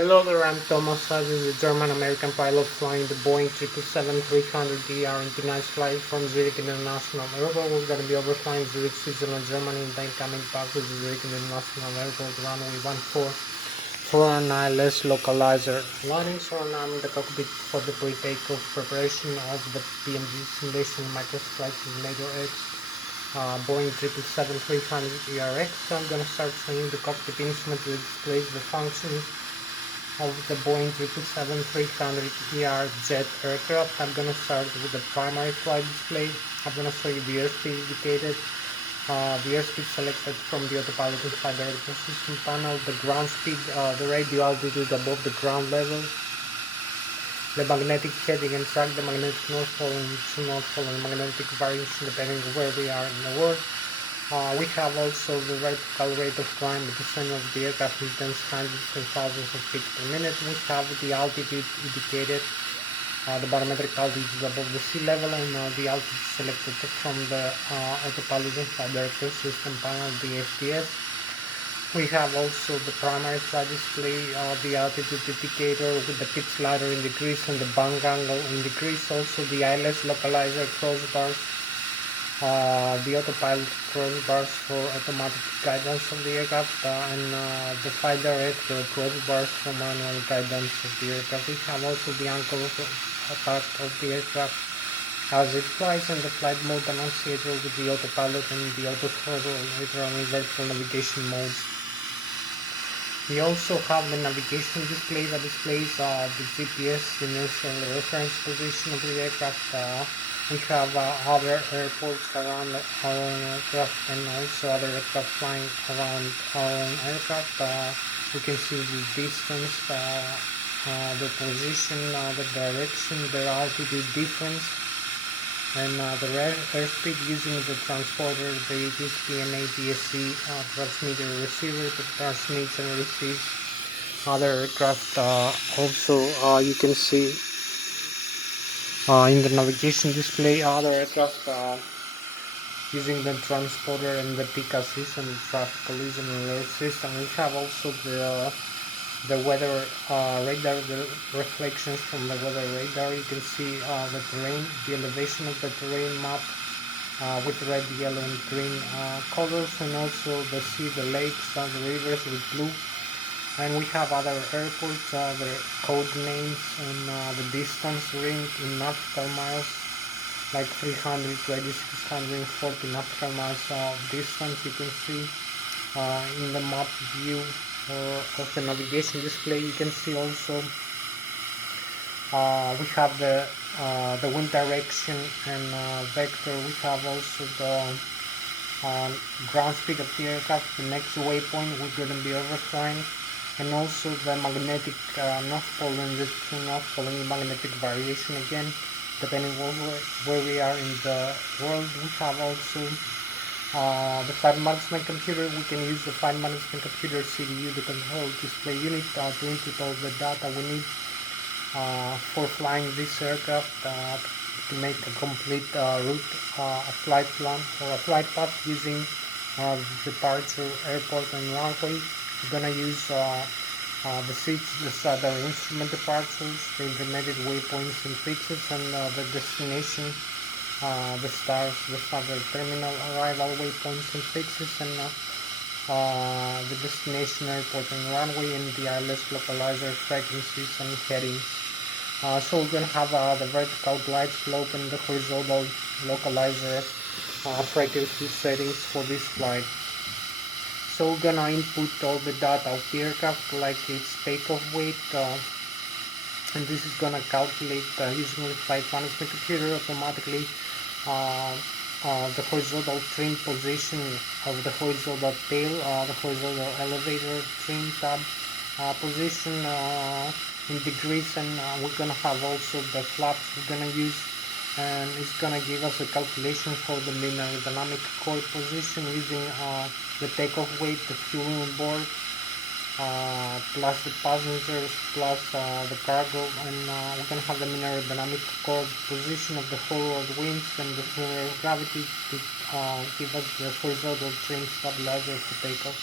Hello there, I'm Thomas Lszh, the German-American pilot flying the Boeing 777-300ER international flight from Zurich International Airport. We're going to be overflying Zurich, Switzerland, Germany, and then coming back to Zurich International Airport, runway 1449 Lszh localizer. Landing, so I'm in the cockpit for the pre-takeoff preparation of the PMG simulation microflight simulator X. Boeing 777-300ERX. So I'm going to start showing the cockpit instrument to display the functions of the Boeing 777-300ER jet aircraft. I'm going to start with the primary flight display. I'm going to show you the airspeed indicated, the airspeed selected from the autopilot and flight director system panel, the ground speed, the radio altitude above the ground level, the magnetic heading and track, the magnetic north pole and true north pole, and magnetic variation depending on where we are in the world. We have also the vertical rate of climb at the center of the aircraft is dense hundreds and thousands of feet per minute. We have the altitude indicated, the barometric altitude above the sea level, and the altitude selected from the autopilot and flight director system panel, the FTS. We have also the primary flight display, the altitude indicator with the pitch slider in degrees and the bank angle in degrees. Also the Lszh localizer crossbars, the autopilot crossbars for automatic guidance of the aircraft, and the flight director crossbars for manual guidance of the aircraft. We have also the anchor part of the aircraft as it flies, and the flight mode annunciator with the autopilot and the auto throttle later on in vertical navigation modes. We also have the navigation display that displays the GPS, the inertial reference position of the aircraft. We have other airports around our own aircraft and also other aircraft flying around our own aircraft. We can see the distance, the position, the direction, the altitude difference, and the airspeed using the transponder, the PNA DSC transmitter receiver that transmits and receives other aircraft. Also, you can see in the navigation display other aircraft using the transponder and the peak assist and the traffic collision alert system. We have also the weather radar, the reflections from the weather radar. You can see the terrain, the elevation of the terrain map with red, yellow and green colors, and also the sea, the lakes, the rivers with blue. And we have other airports, the code names and the distance ring in nautical miles, like 300 to 8640 nautical miles of distance. You can see in the map view of the navigation display. You can see also we have the wind direction and vector. We have also the ground speed of the aircraft, the next waypoint we're going to be overflying, and also the magnetic north pole and the true north pole and magnetic variation again depending on where we are in the world. We have also the flight management computer. We can use the flight management computer CDU, the control display unit, to input all the data we need for flying this aircraft to make a complete route, a flight plan or a flight path using departure, airport and runway. We're gonna use the seats, the other instrument departures, the intermediate waypoints and pitches, and the destination, the stars, the starter terminal arrival waypoints and pitches, and the destination airport and runway, and the Lszh localizer frequencies and headings. So we're going to have the vertical glide slope and the horizontal localizer frequency settings for this flight. So we're going to input all the data of the aircraft, like its takeoff weight, and this is going to calculate using the flight management computer automatically the horizontal trim position of the horizontal tail, the horizontal elevator trim tab position in degrees, and we're going to have also the flaps we're going to use, and it's going to give us a calculation for the linear dynamic chord position using the takeoff weight, the fuel on board, plus the passengers, plus the cargo, and we're going to have the linear dynamic chord position of the forward winds and the center of gravity to give us the horizontal trim stabilizer for takeoff.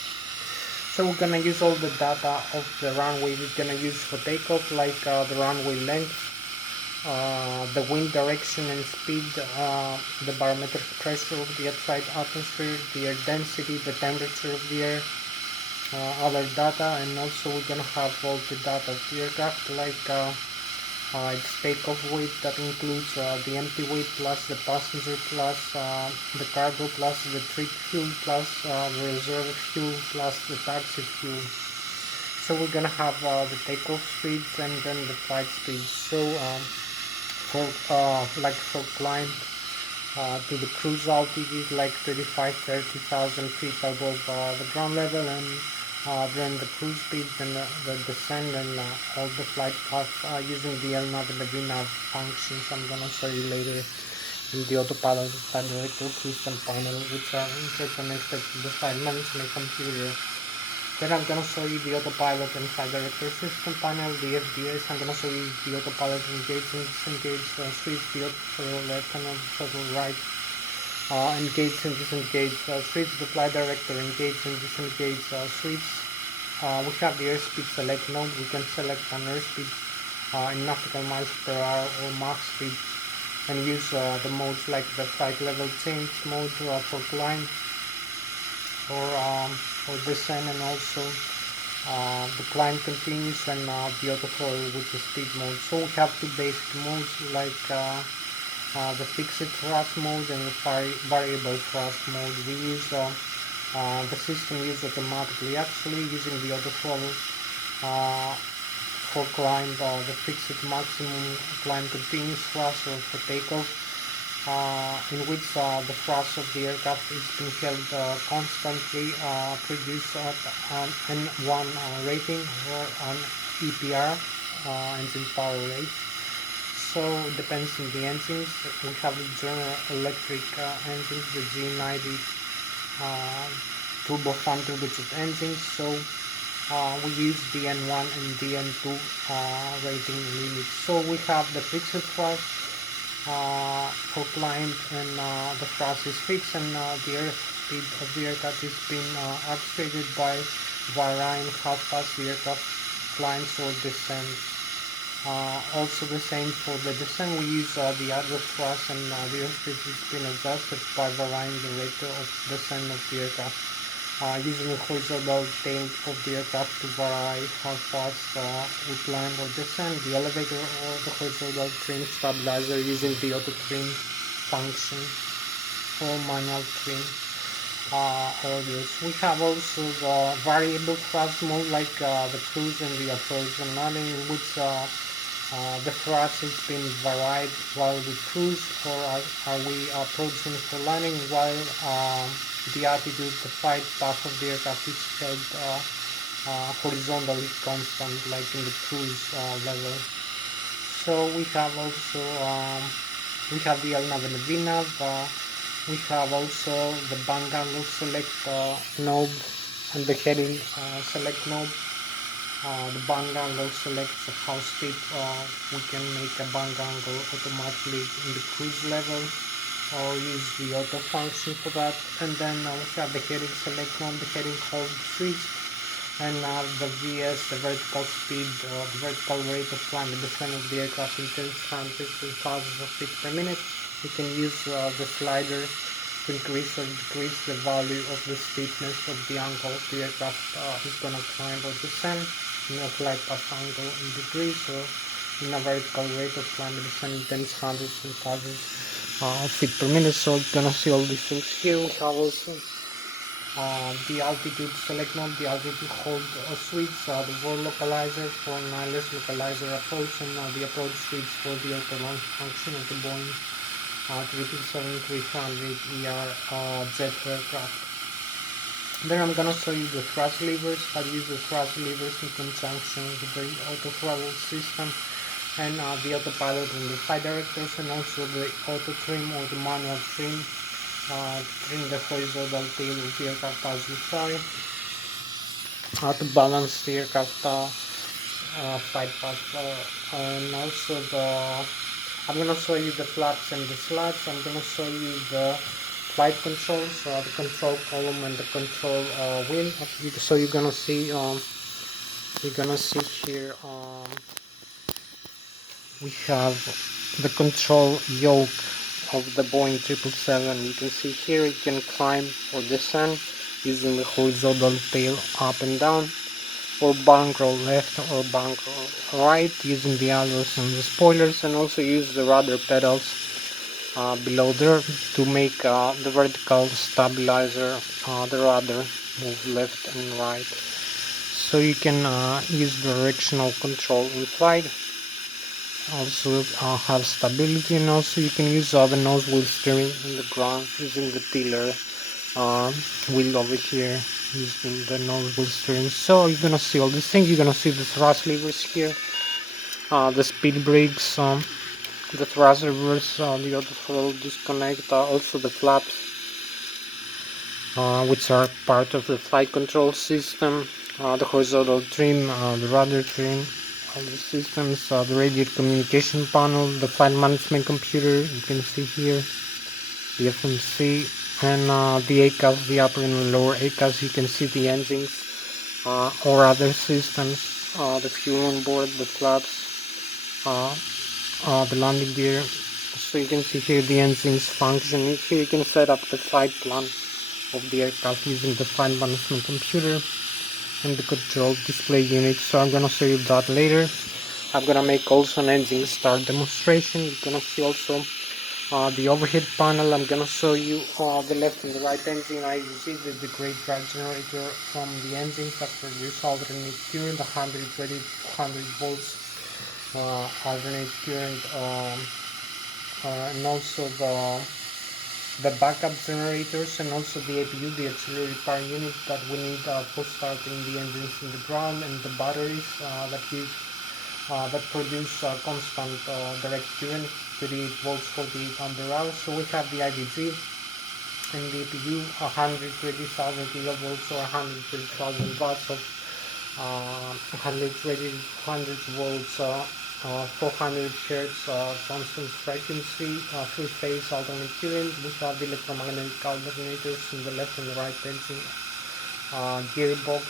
So we're gonna use all the data of the runway we're gonna use for takeoff, like the runway length, the wind direction and speed, the barometric pressure of the outside atmosphere, the air density, the temperature of the air, other data, and also we're gonna have all the data of the aircraft, like its takeoff weight, that includes the empty weight plus the passenger plus the cargo plus the trip fuel plus the reserve fuel plus the taxi fuel. So we're gonna have the takeoff speeds and then the flight speeds. So for climb to the cruise altitude, like 30,000 feet above the ground level, and then the cruise speed and the descent and all the flight path using the LNAV and the VNAV functions. I'm gonna show you later in the autopilot flight director system panel, which are interconnected to the flight management computer. Then I'm gonna show you the autopilot and flight director system panel, the FDS. I'm gonna show you the autopilot engage and disengage switch, the auto left and auto right. Engage and disengage switch, the flight director engage and disengage switch. We have the airspeed select node. We can select an airspeed in nautical miles per hour or Mach speed, and use the modes like the flight level change mode for climb or descent, and also the climb continues, and the auto throttle with the speed mode. So we have two basic modes, like the fixed thrust mode and the variable thrust mode. We use the system used automatically, actually, using the auto throttle for climb, the fixed maximum climb continuous thrust or for takeoff, in which the thrust of the aircraft is being held constantly, produced at an N1 rating or an EPR, engine power rate. So it depends on the engines. We have the General Electric engines, the G90 turbofan turbojet engines. So we use the N1 and the N2 rating limits. So we have the fixed thrust for climb, and the thrust is fixed, and the airspeed of the aircraft is being actuated by varying how fast the aircraft climbs or descends. Also the same for the descent. We use the idle thrust, and the airspeed is being adjusted by varying the rate of descent of the aircraft, using the horizontal tail of the aircraft to vary how fast we climb or descend, the elevator or the horizontal trim stabilizer using the auto trim function or manual trim orders. We have also the variable thrust mode, like the cruise and the approach and landing, in which the thrust is being varied while we cruise, or are we approaching for landing, while the altitude, the flight path of the aircraft is held horizontally constant, like in the cruise level. So we have also we have the LNAV and the VNAV. We have also the bang angle select knob and the heading select knob. The bang angle selects how steep we can make a bang angle automatically in the cruise level, or use the auto function for that. And then we have the heading select knob, the heading hold switch, and the VS, the vertical speed, the vertical rate of climb and descent of the aircraft in 10,000 feet per minute. You can use the slider to increase or decrease the value of the steepness of the angle the aircraft is going to climb or descend, in a flight path angle in degrees, or in a vertical rate of climb and descent in tens, hundreds, and thousands feet per minute. So you're going to see all these things here. We have also the altitude select knob, the altitude hold switch, the word localizer for an ILS localizer approach, and the approach switch for the auto launch function of the Boeing 737-300 jet aircraft. Then I'm gonna show you the thrust levers. I use the thrust levers in conjunction with the auto throttle system, and the autopilot and the flight directors, and also the auto trim or the manual trim, trim the horizontal tail of the aircraft as you fly, to balance the aircraft flight path, and also I'm gonna show you the flaps and the slats. I'm gonna show you the flight controls, the control column and the control wheel. So you're gonna see here we have the control yoke of the Boeing 777. You can see here you can climb or descend using the horizontal tail up and down, or bank roll left or bank roll right using the ailerons and the spoilers, and also use the rudder pedals below there to make the vertical stabilizer, the rudder move left and right. So you can use directional control in flight, also have stability, and also you can use the nose wheel steering in the ground using the tiller wheel over here, using the nose wheel steering. So you're gonna see all these things. You're gonna see the thrust levers here, the speed brakes, the thrust levers, the auto throttle disconnect, also the flaps, which are part of the flight control system, the horizontal trim, the rudder trim, all the systems, the radio communication panel, the flight management computer, you can see here, the FMC, and the ACAS, the upper and the lower ACAS. You can see the engines or other systems, the fuel on board, the flaps, the landing gear. So you can see here the engines function. Here you can set up the flight plan of the aircraft using the flight management computer and the control display unit. So I'm gonna show you that later. I'm gonna make also an engine start demonstration. You're gonna see also the overhead panel. I'm gonna show you the left and the right engine. I received the great drive generator from the engine that produce alternate current, 120 to 200 volts alternate current, and also the backup generators, and also the APU, the auxiliary power unit that we need for starting the engines in the ground, and the batteries that produce constant direct current, 38 volts, 48 ampere hours. So we have the IDG and the APU, 120,000 kilovolts or 120,000 watts of 120 volts, 400 Hz constant frequency, three-phase alternate current. We have the electromagnetic alternators in the left and the right engine gearbox.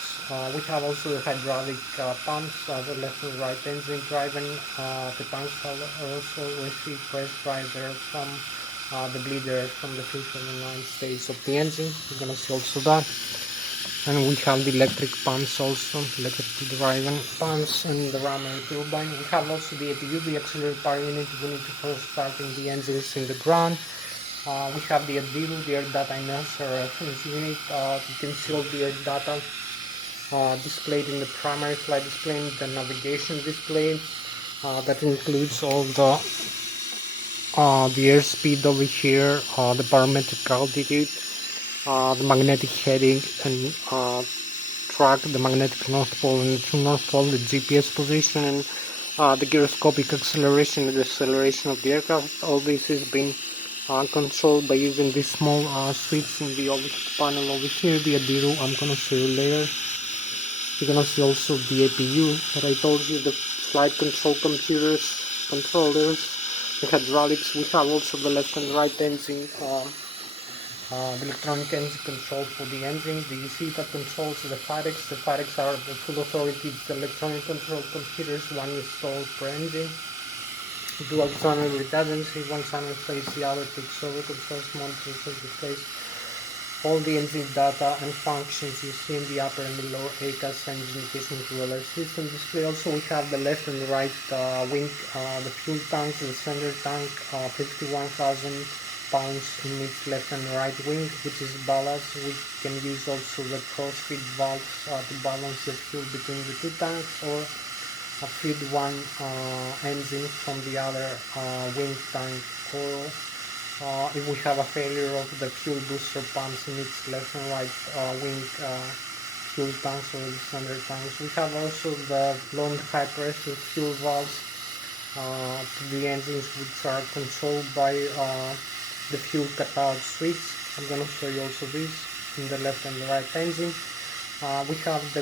We have also the hydraulic pumps, the left and right engine driving. The pumps also receive fresh drive air from the bleed air from the fuel and the 9 stage of the engine. You're gonna see also that. And we have the electric pumps also, electric driving pumps, and the ram air turbine. We have also the APU, the auxiliary power unit we need for starting the engines in the ground. We have the ADIRU, the air data enhancer reference unit. You can see all the air data displayed in the primary flight display, and the navigation display that includes all the airspeed over here, the barometric altitude, the magnetic heading, and track the magnetic north pole and true north pole, the GPS position, and the gyroscopic acceleration and deceleration of the aircraft. All this is being controlled by using this small switch in the overhead panel over here, the ADIRU. I'm gonna show you later. You're gonna see also the APU that I told you, the flight control computers, controllers, the hydraulics. We have also the left and right engine, the electronic engine control for the engine, the EC that controls the FIREX. The FIREX are the full authority, the electronic control computers, one installed per engine. Dual channel redundancy, one channel plays the other, takes over, controls, monitors, and displays all the engine data and functions you see in the upper and the lower ACAS engine indication controller system display. Also we have the left and the right wing, the fuel tank, the center tank, 51,000 pounds in each left and right wing, which is ballast. We can use also the cross-feed valves to balance the fuel between the two tanks, or feed one engine from the other wing tank, or if we have a failure of the fuel booster pumps in its left and right wing fuel tanks or the center tanks. We have also the blown high pressure fuel valves to the engines, which are controlled by the fuel cutout switch. I'm going to show you also this in the left and the right engine. We have the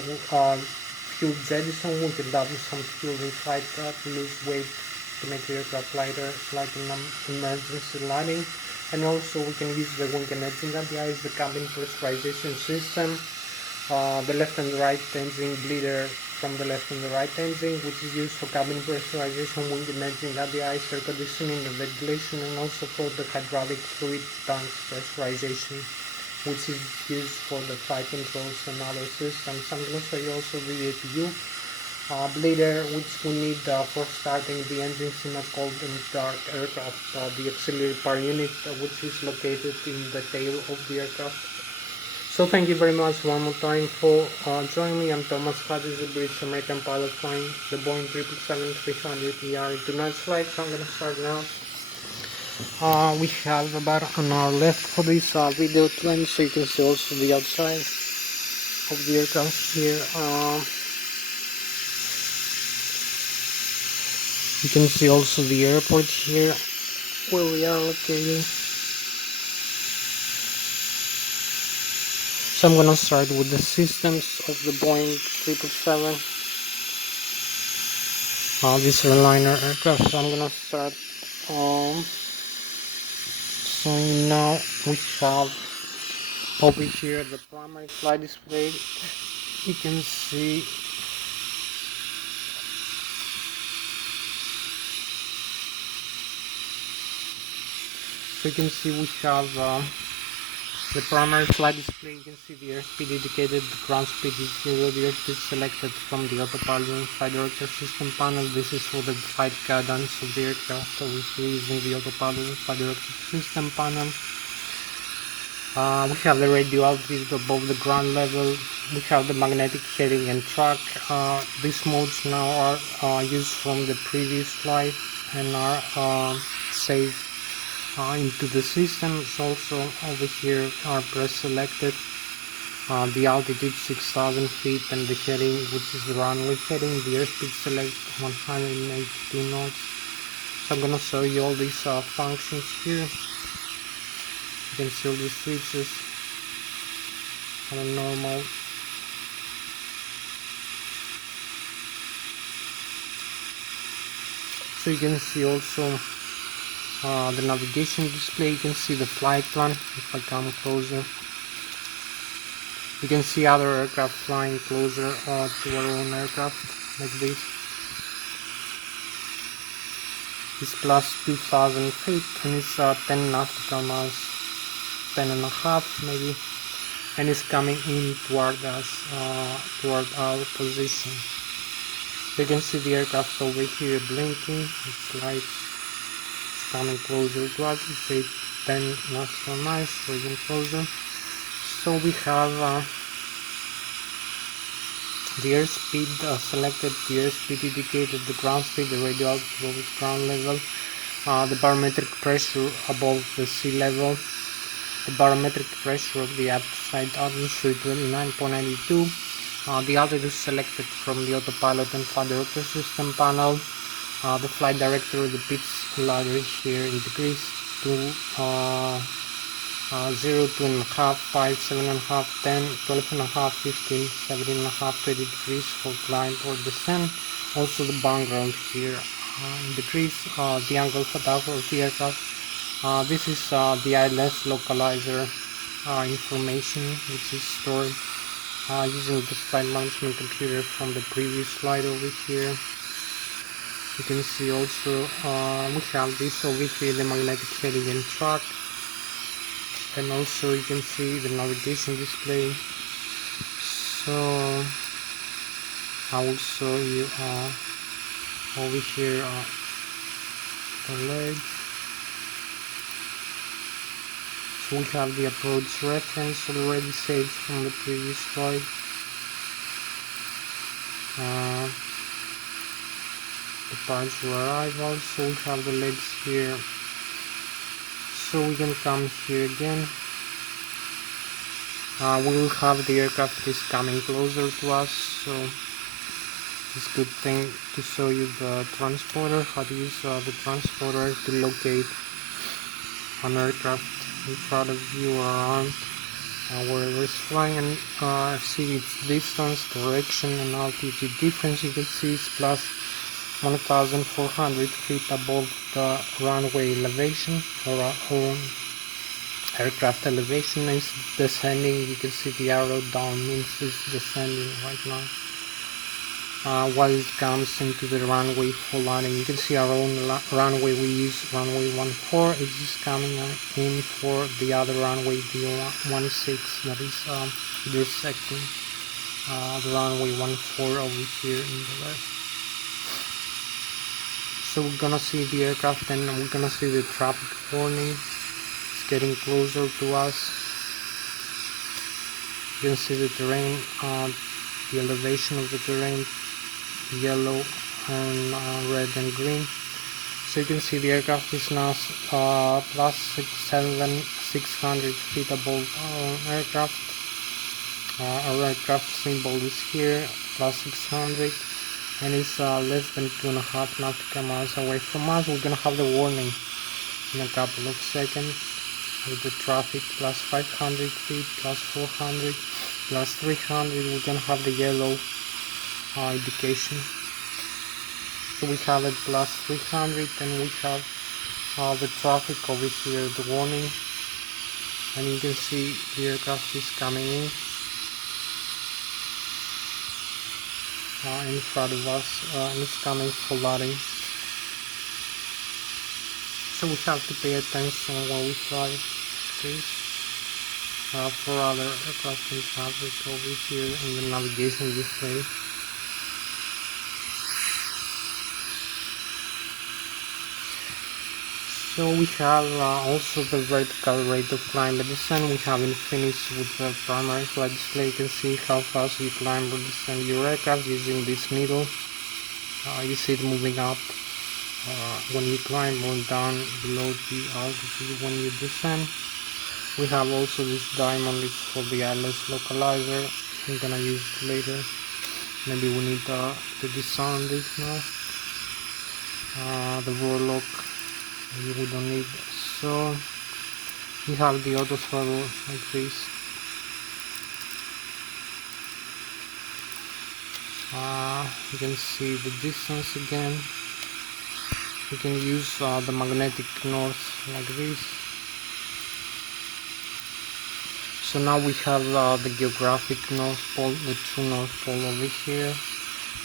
fuel jettison. We can double some fuel in flight to lose weight to make the aircraft lighter, like in emergency landing. And also we can use the wing and engine APIs, the cabin pressurization system, the left and right engine bleeder from the left and the right engine, which is used for cabin pressurization, wing and engine APIs, air conditioning and ventilation, and also for the hydraulic fluid tank pressurization, which is used for the flight controls and other systems. I'm going to show you also the APU bleeder, which we need for starting the engines in a cold and dark aircraft, the auxiliary power unit, which is located in the tail of the aircraft. So thank you very much one more time for joining me. I'm Thomas Hatsios, the British American pilot flying the Boeing 777-300ER in tonight's flight. So I'm going to start now. We have about an hour left for this video to end, so you can see also the outside of the aircraft here. You can see also the airport here where we are located. So I'm going to start with the systems of the Boeing 777. This airliner aircraft. So I'm going to start. So now we have over here the primary flight display. You can see we have the primary flight display. You can see the airspeed indicated, the ground speed is 0, the airspeed selected from the autopilot and flight director system panel. This is for the flight guidance of the aircraft, so we're using the autopilot and flight director system panel. We have the radio altitude above the ground level. We have the magnetic heading and track. These modes now are used from the previous flight and are saved into the systems. Also over here are pre-selected the altitude 6,000 feet and the heading, which is the runway heading. The airspeed select 182 knots. So I'm gonna show you all these functions here. You can see all the switches on a normal. So you can see also the navigation display. You can see the flight plan. If I come closer, you can see other aircraft flying closer to our own aircraft, like this. It's plus 2,000 feet and it's 10 nautical miles, 10 and a half maybe, and it's coming in toward us, toward our position. You can see the aircraft over here blinking. It's like coming closer to us. It's 10 nautical miles, or even closer. So we have the airspeed selected, the airspeed indicated, the ground speed, the radio altitude above ground level, the barometric pressure above the sea level, the barometric pressure of the outside atmosphere 29.92, the altitude selected from the autopilot and flight director system panel. The flight director, the pitch ladder here in degrees to 0, 2.5, 5, 7.5, 10, 12.5, 15, 17.5, 20 degrees for climb or descent. Also the background here in degrees, the angle of attack of the aircraft. This is the Lszh localizer information, which is stored using the flight management computer from the previous flight over here. You can see also we have this over here, the magnetic heading and track, and also you can see the navigation display. So I will show you over here the legs. So we have the approach reference already saved from the previous flight. Departure arrival. So we have the legs here. So we can come here again. We will have the aircraft is coming closer to us, so it's a good thing to show you the transporter, how to use the transporter to locate an aircraft in front of you or around wherever it's flying, and see its distance, direction and altitude difference. You can see it's plus 1,400 feet above the runway elevation or aircraft elevation is descending. You can see the arrow down means it's descending right now. While it comes into the runway for landing, you can see our own runway. We use runway 14. It's just coming in for the other runway, the 16, that is intersecting the runway 14 over here in the left. So we're gonna see the aircraft and we're gonna see the traffic warning. It's getting closer to us. You can see the terrain, the elevation of the terrain, yellow and red and green. So you can see the aircraft is now plus 600 feet above our aircraft. Our aircraft symbol is here, plus 600, and it's less than 2.5 nautical miles away from us. We're gonna have the warning in a couple of seconds with the traffic plus 500 feet, plus 400, plus 300. We're gonna have the yellow indication. So we have it plus 300, and we have the traffic over here, the warning, and you can see the aircraft is coming in front of us, and it's coming for landing. So we have to pay attention when we fly, please. For other aircraft in traffic over here in the navigation display. So we have also the vertical rate of climb and descent. We haven't finished with the primary flight display. You can see how fast you climb or descend your aircraft using this needle. You see it moving up when you climb or down below the altitude when you descend. We have also this diamond, it's for the Lszh localizer. I'm gonna use it later. Maybe we need to disarm this now. The warlock we don't need. So we have the auto throttle like this. You can see the distance again. You can use the magnetic north like this. So now we have the geographic North Pole, the true North Pole over here.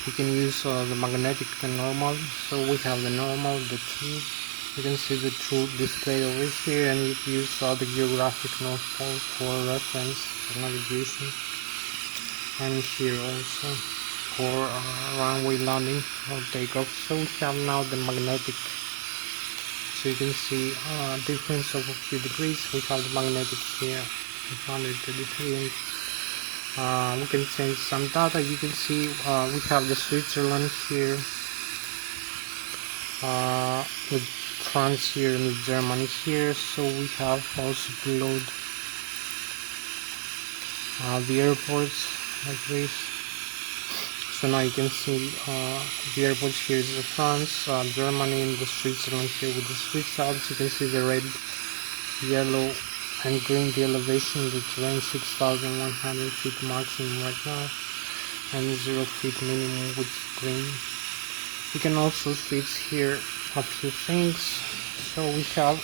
We can use the magnetic, the normal. So we have the normal, the true. You can see the true display over here, and you can use the geographic North Pole for reference, for navigation. And here also for runway landing or takeoff. So we have now the magnetic. So you can see difference of a few degrees. We have the magnetic here. 133, and we can change some data. You can see we have the Switzerland here, with France here and Germany here. So we have also to load the airports like this. So now you can see the airports here is the France, Germany, and the Switzerland here with the Swiss Alps. You can see the red, yellow and green, the elevation, the terrain 6,100 feet maximum right now, and 0 feet minimum with green. We can also switch here a few things. So we have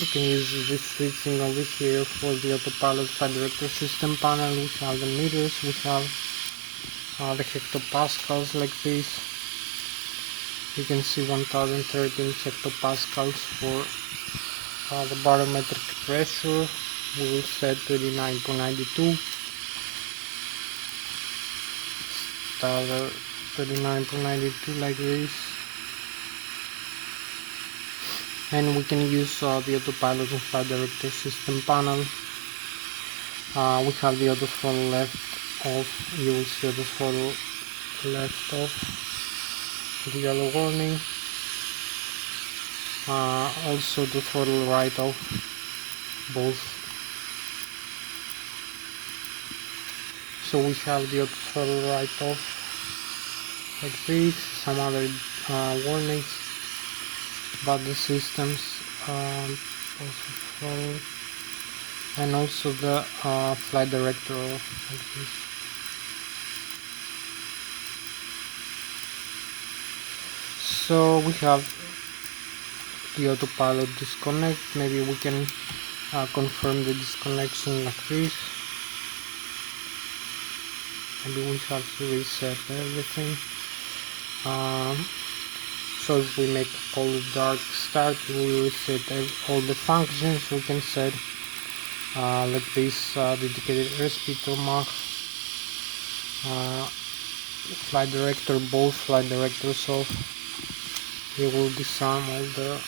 you can use this switching over here for the autopilot flight director system panel. We have the meters, we have the hectopascals like this. You can see 1013 hectopascals for the barometric pressure. We will set 39.92. Start 39.92 like this. And we can use the autopilot and flight director system panel. We have the auto throttle left off. You will see auto throttle left off. The yellow warning. Also the throttle right off, both. So we have the auto throttle right off like this. Some other warnings about the systems, also throttle, and also the flight director off like this. So we have the autopilot disconnect. Maybe we can confirm the disconnection like this. Maybe we have to reset everything. So if we make a polar dark start, we will reset all the functions. We can set like this dedicated airspeed to Mach, flight director, both flight directors off. We will disarm all the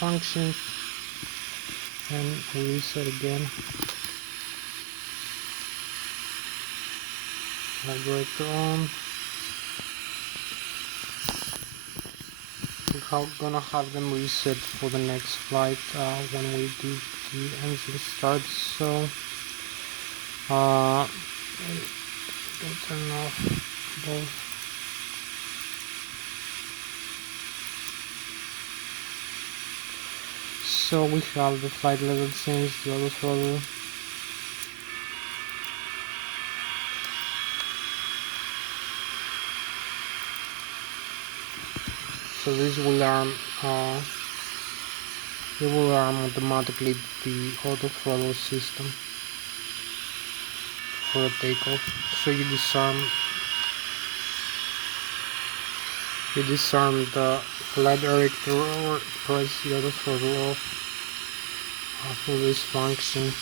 functions and we reset again. Flight director on. We're gonna have them reset for the next flight when we do the engine start. So we can turn off both. So we have the flight level change, the auto throttle. So this will arm automatically the auto throttle system for a takeoff. So you disarm the flight director or press the auto throttle off for this function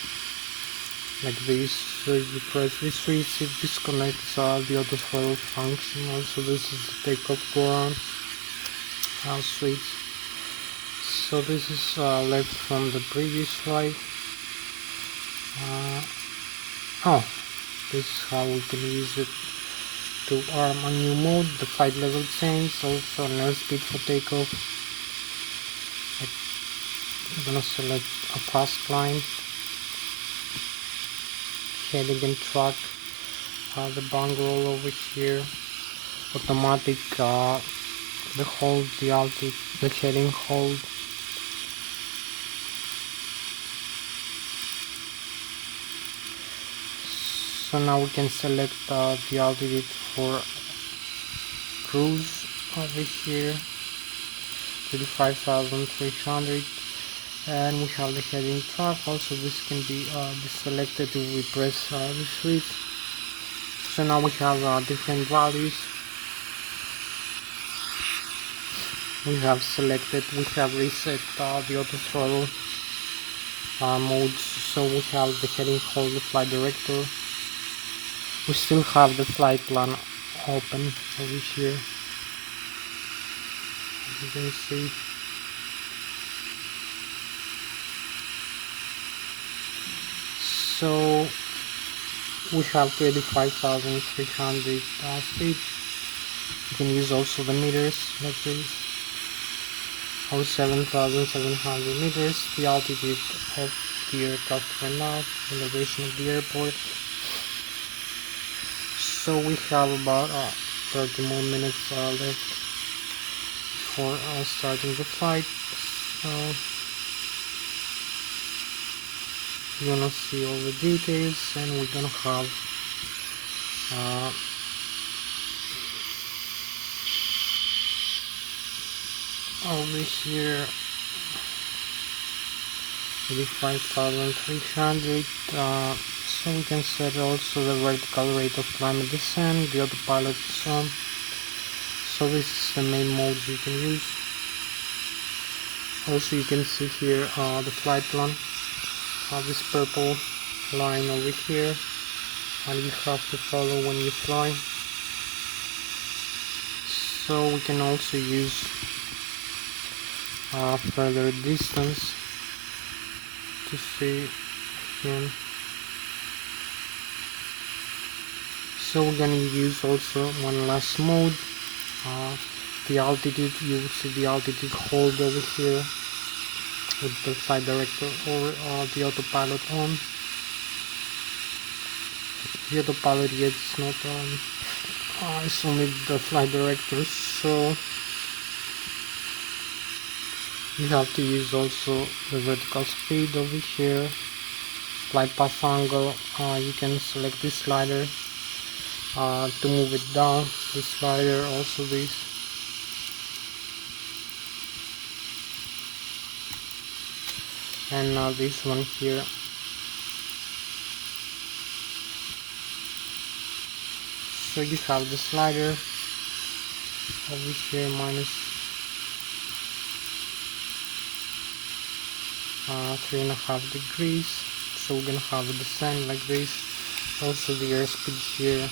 like this. So if you press this switch, it disconnects the auto throttle function. Also this is the takeoff ground switch. So this is left from the previous flight. This is how we can use it to arm a new mode, the flight level change, also an airspeed for takeoff. I'm gonna select a fast climb, heading and track, the bang roll over here, automatic, the hold, the altitude, the heading hold. So now we can select the altitude for cruise over here, 35,300, and we have the heading track. Also this can be deselected if we press the switch. So now we have different values. We have reset the auto throttle modes. So we have the heading hold, the flight director. We still have the flight plan open over here, as you can see. So we have 25,300 feet. You can use also the meters like this, or 7,700 meters, the altitude of the aircraft right now, elevation of the airport. So we have about 30 more minutes left for starting the flight. So you're gonna see all the details, and we're gonna have over here 85,300. So we can set also the vertical rate of climb and descent, the autopilot is on. So this is the main modes you can use. Also you can see here the flight plan, this purple line over here, and you have to follow when you fly. So we can also use further distance to see again. So we're gonna use also one last mode, the altitude. You will see the altitude hold over here with the flight director or the autopilot on. The autopilot yet is not on, it's only the flight director. So you have to use also the vertical speed over here, flight path angle. You can select this slider to move it down, this slider, also this. and this one here. So you have the slider over here minus 3.5 degrees. So we're gonna have a descent like this. Also the airspeed here.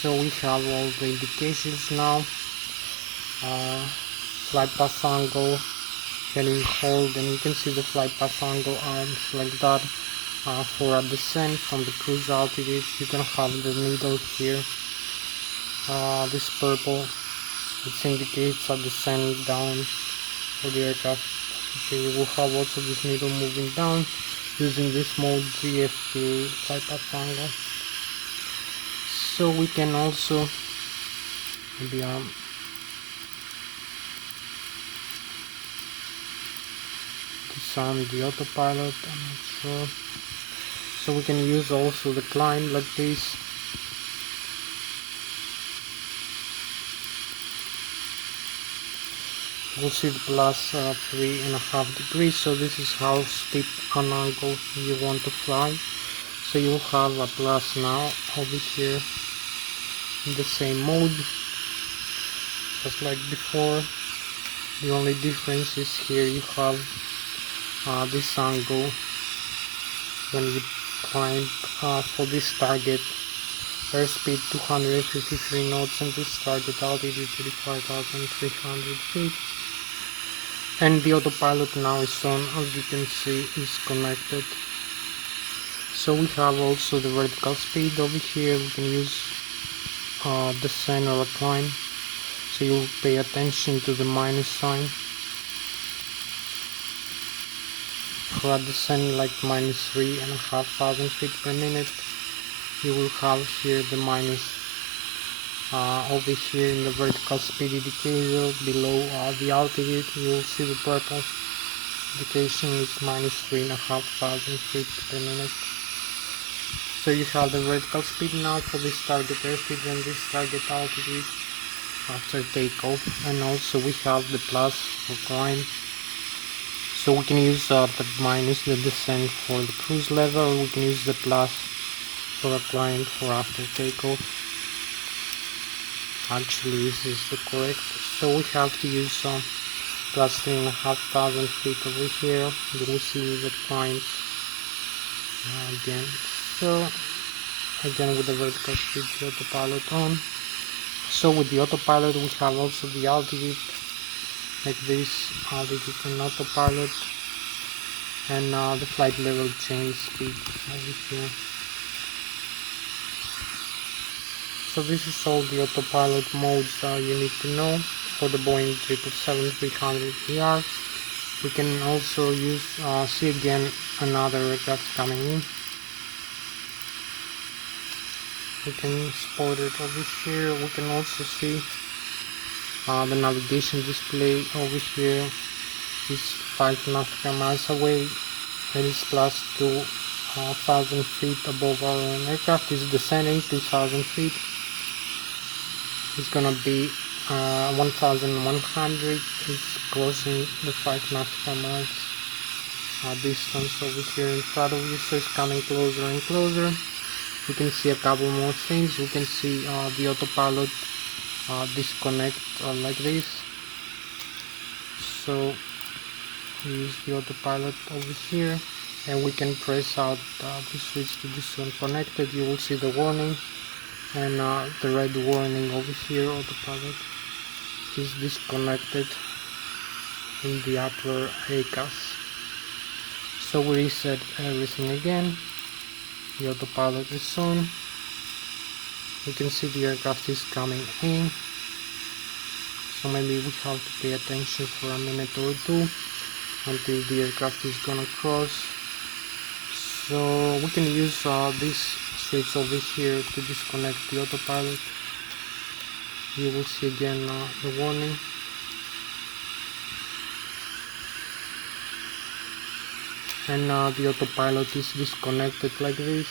So we have all the indications now. Flight path angle, getting hold, and you can see the flight path angle arms like that. For a descent from the cruise altitude, you can have the needle here. This purple, it indicates a descent down for the aircraft. Okay, you will have also this needle moving down using this mode GFP flight path angle. So we can also maybe disarm the autopilot, I'm not sure. So we can use also the climb like this. We'll see the plus 3.5 degrees. So this is how steep an angle you want to fly. So you'll have a plus now over here in the same mode just like before. The only difference is here you have this angle when you climb for this target airspeed 253 knots and this target altitude 35,300 feet. And the autopilot now is on, as you can see, is connected. So we have also the vertical speed over here. We can use descent or a climb. So you'll pay attention to the minus sign. For a descent like minus 3,500 feet per minute, you will have here the minus over here in the vertical speed indicator below the altitude. You will see the purple indication is minus 3,500 feet per minute. So you have the vertical speed now for this target airspeed and this target altitude after takeoff, and also we have the plus for climb. So we can use the minus, the descent for the cruise level. We can use the plus for a climb for after takeoff. Actually this is the correct. So we have to use plus 3,500 feet over here. You will see the climbs again. So again with the vertical speed, the autopilot on. So with the autopilot we have also the altitude like this, altitude and autopilot, and the flight level change speed over here. So this is all the autopilot modes you need to know for the Boeing 777-300ER. We can also use, see again another aircraft coming in. We can spot it over here. We can also see the navigation display over here is 5 nautical miles away. It is plus 2,000 feet above our own aircraft. Is descending 2,000 feet. It's gonna be 1,100. It's crossing the 5 nautical miles distance over here in front of you. So it's coming closer and closer. We can see a couple more things. We can see the autopilot disconnect like this. So we use the autopilot over here and we can press out the switch to this one connected. You will see the warning and the red warning over here. Autopilot is disconnected in the upper ACAS. So we reset everything again. The autopilot is on. You can see the aircraft is coming in. So maybe we have to pay attention for a minute or two until the aircraft is gonna cross. So we can use this switch over here to disconnect the autopilot. You will see again the warning. And the autopilot is disconnected like this.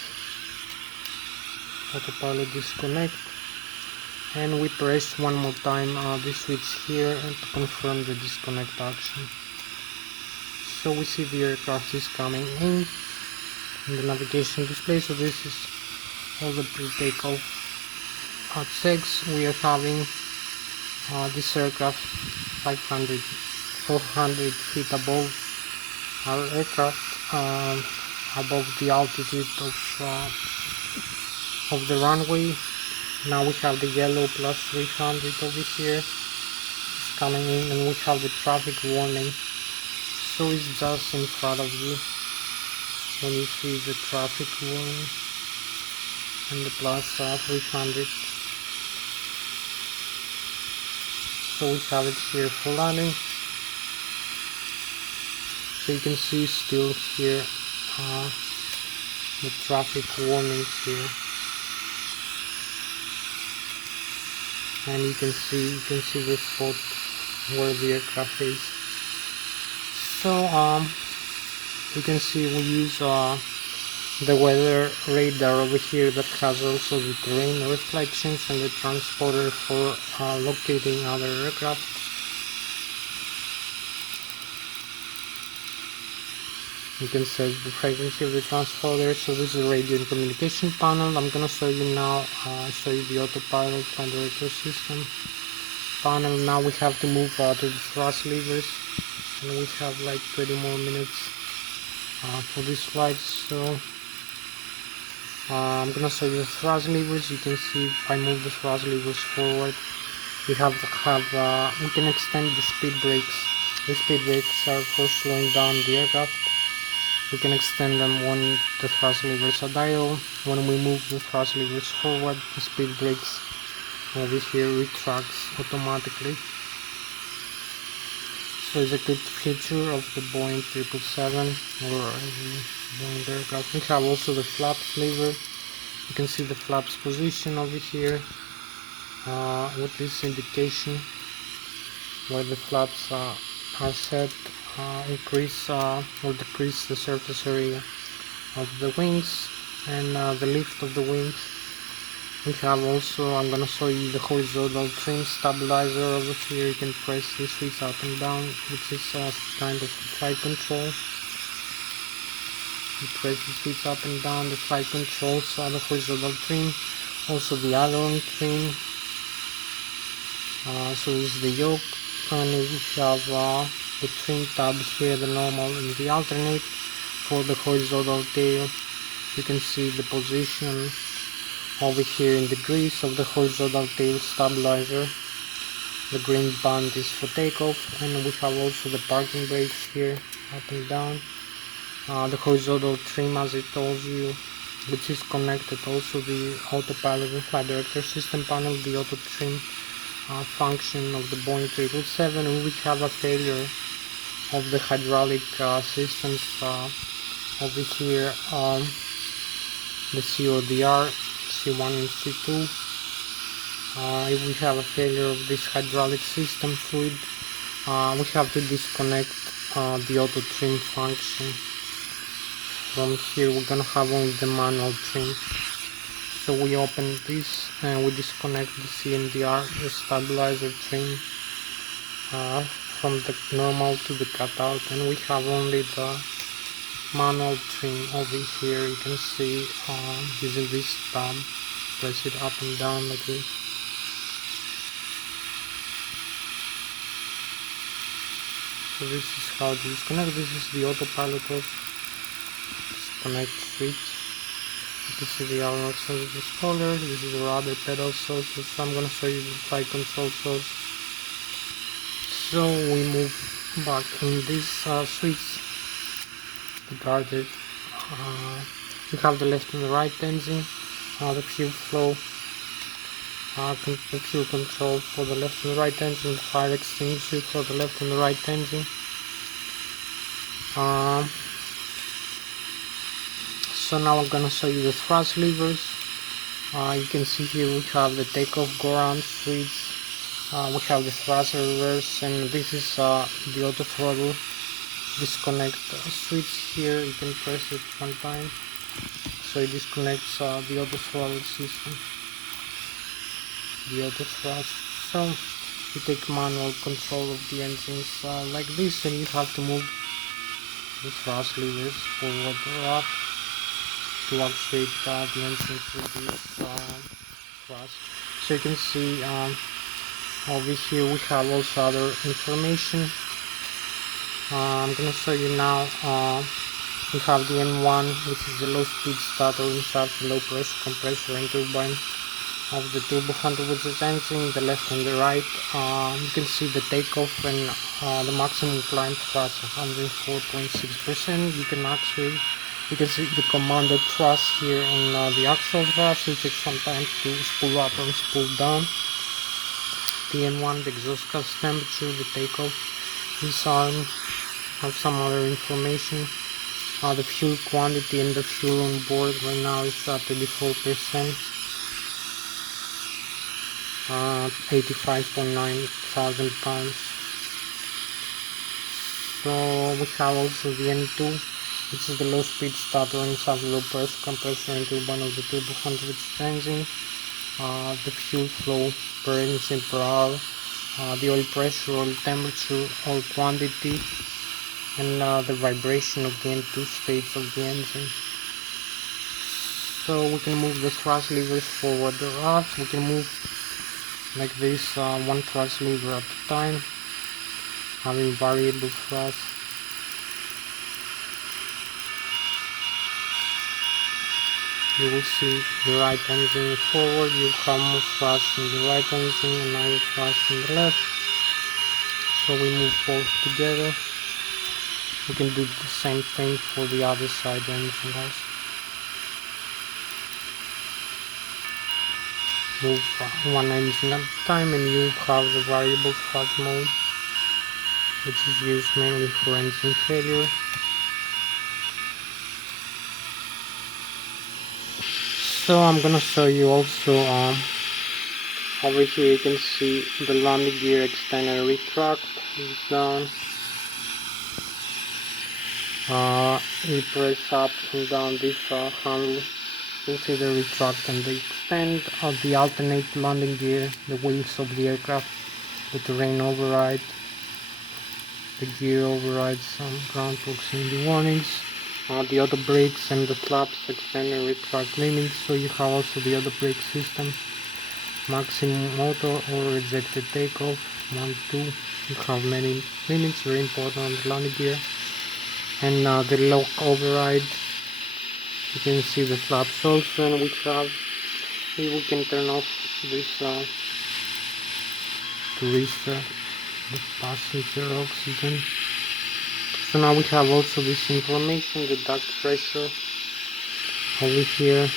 Autopilot disconnect. and we press one more time this switch here and to confirm the disconnect action. So we see the aircraft is coming in the navigation display. So this is all the pre-takeoff checks. We are having this aircraft 400 feet above our aircraft, above the altitude of the runway. Now we have the yellow plus 300 over here. It's coming in, and we have the traffic warning. So it's just in front of you when you see the traffic warning and the plus 300. So we have it here for landing. So you can see still here the traffic warnings here, and you can see the spot where the aircraft is. So you can see we use the weather radar over here that has also the terrain reflections and the transponder for locating other aircraft. You can set the frequency of the transponder. So this is the radio and communication panel. I'm gonna show you now, show you the autopilot flight director system panel. Now we have to move to the thrust levers, and we have like 20 more minutes for this flight. So I'm gonna show you the thrust levers. You can see if I move the thrust levers forward, we can extend the speed brakes. The speed brakes are for slowing down the aircraft. We can extend them when the thrust levers are idle. When we move the thrust levers forward, the speed brakes over here retracts automatically. So it's a good feature of the Boeing 777 or any Boeing aircraft. We have also the flaps lever. You can see the flaps position over here with this indication where the flaps are set. Increase or decrease the surface area of the wings and the lift of the wings. We have also, I'm gonna show you the horizontal trim stabilizer over here. You can press this switch up and down, which is kind of flight control. You press the switch up and down, the flight controls the horizontal trim, also the aileron trim. So this is the yoke, and we have the trim tabs here, the normal and the alternate. For the horizontal tail, you can see the position over here in the grease of the horizontal tail stabilizer. The green band is for takeoff, and we have also the parking brakes here, up and down. The horizontal trim, as I told you, which is connected also the autopilot and flight director system panel, the auto trim function of the Boeing 777, and we have a failure of the hydraulic systems over here, the CODR, C1 and C2. If we have a failure of this hydraulic system fluid, we have to disconnect the auto trim function. From here we're gonna have only the manual trim. So we open this and we disconnect the CMDR, the stabilizer trim, from the normal to the cutout, and we have only the manual trim over here. You can see using this tab, press it up and down like this. So this is how to disconnect. This is the autopilot disconnect switch. You can see the aileron acceleration controller. This is the rudder pedal source. So I'm gonna show you the flight control source. So we move back in this switch, the guarded. We have the left and the right engine, the fuel flow, the fuel control for the left and the right engine, the fire extinguisher for the left and the right engine. So now I'm gonna show you the thrust levers. You can see here we have the takeoff go around switch. We have the thrust reverse, and this is the auto throttle disconnect switch here. You can press it one time, so it disconnects the auto throttle system. the auto thrust. So you take manual control of the engines like this, and you have to move the thrust levers forward or up to actuate the engine through this thrust. So you can see over here we have also other information. I'm gonna show you now. We have the N1, which is the low speed starter inside the low pressure compressor and turbine of the turbo 100 engine, the left and the right. You can see the takeoff and the maximum climb thrust 104.6%. You can see the commanded thrust here and the actual thrust. It takes some time to spool up and spool down. The N1, the exhaust gas temperature, the takeoff, disarm, have some other information. The fuel quantity and the fuel on board right now is at 34%. 85.9 thousand pounds. So we have also the N2, which is the low speed starter inside the low pressure compressor and turbine of the turbo 100 engine. The fuel flow per engine per hour, the oil pressure, oil temperature, oil quantity, and the vibration of the N2 stage of the engine. So we can move the thrust levers forward or up. We can move like this, one thrust lever at a time, having variable thrust. You will see the right engine forward, you have more thrust in the right engine and now thrust in the left. So we move both together. We can do the same thing for the other side engine also. Move one engine at a time and you have the variable thrust mode, which is used mainly for engine failure. So I'm gonna show you also over here you can see the landing gear extend and retract is down. You press up and down this handle. You see the retract and the extend of the alternate landing gear, the wings of the aircraft, the terrain override, the gear overrides, some ground proximity warnings, the auto brakes and the flaps extend and retract limits. So you have also the auto brake system, maximum auto or rejected takeoff, 1, 2. You have many limits, very important on the landing gear. And the lock override. You can see the flaps also, and we can turn off this to restart the passenger oxygen. So now we have also this information, the duct pressure over here.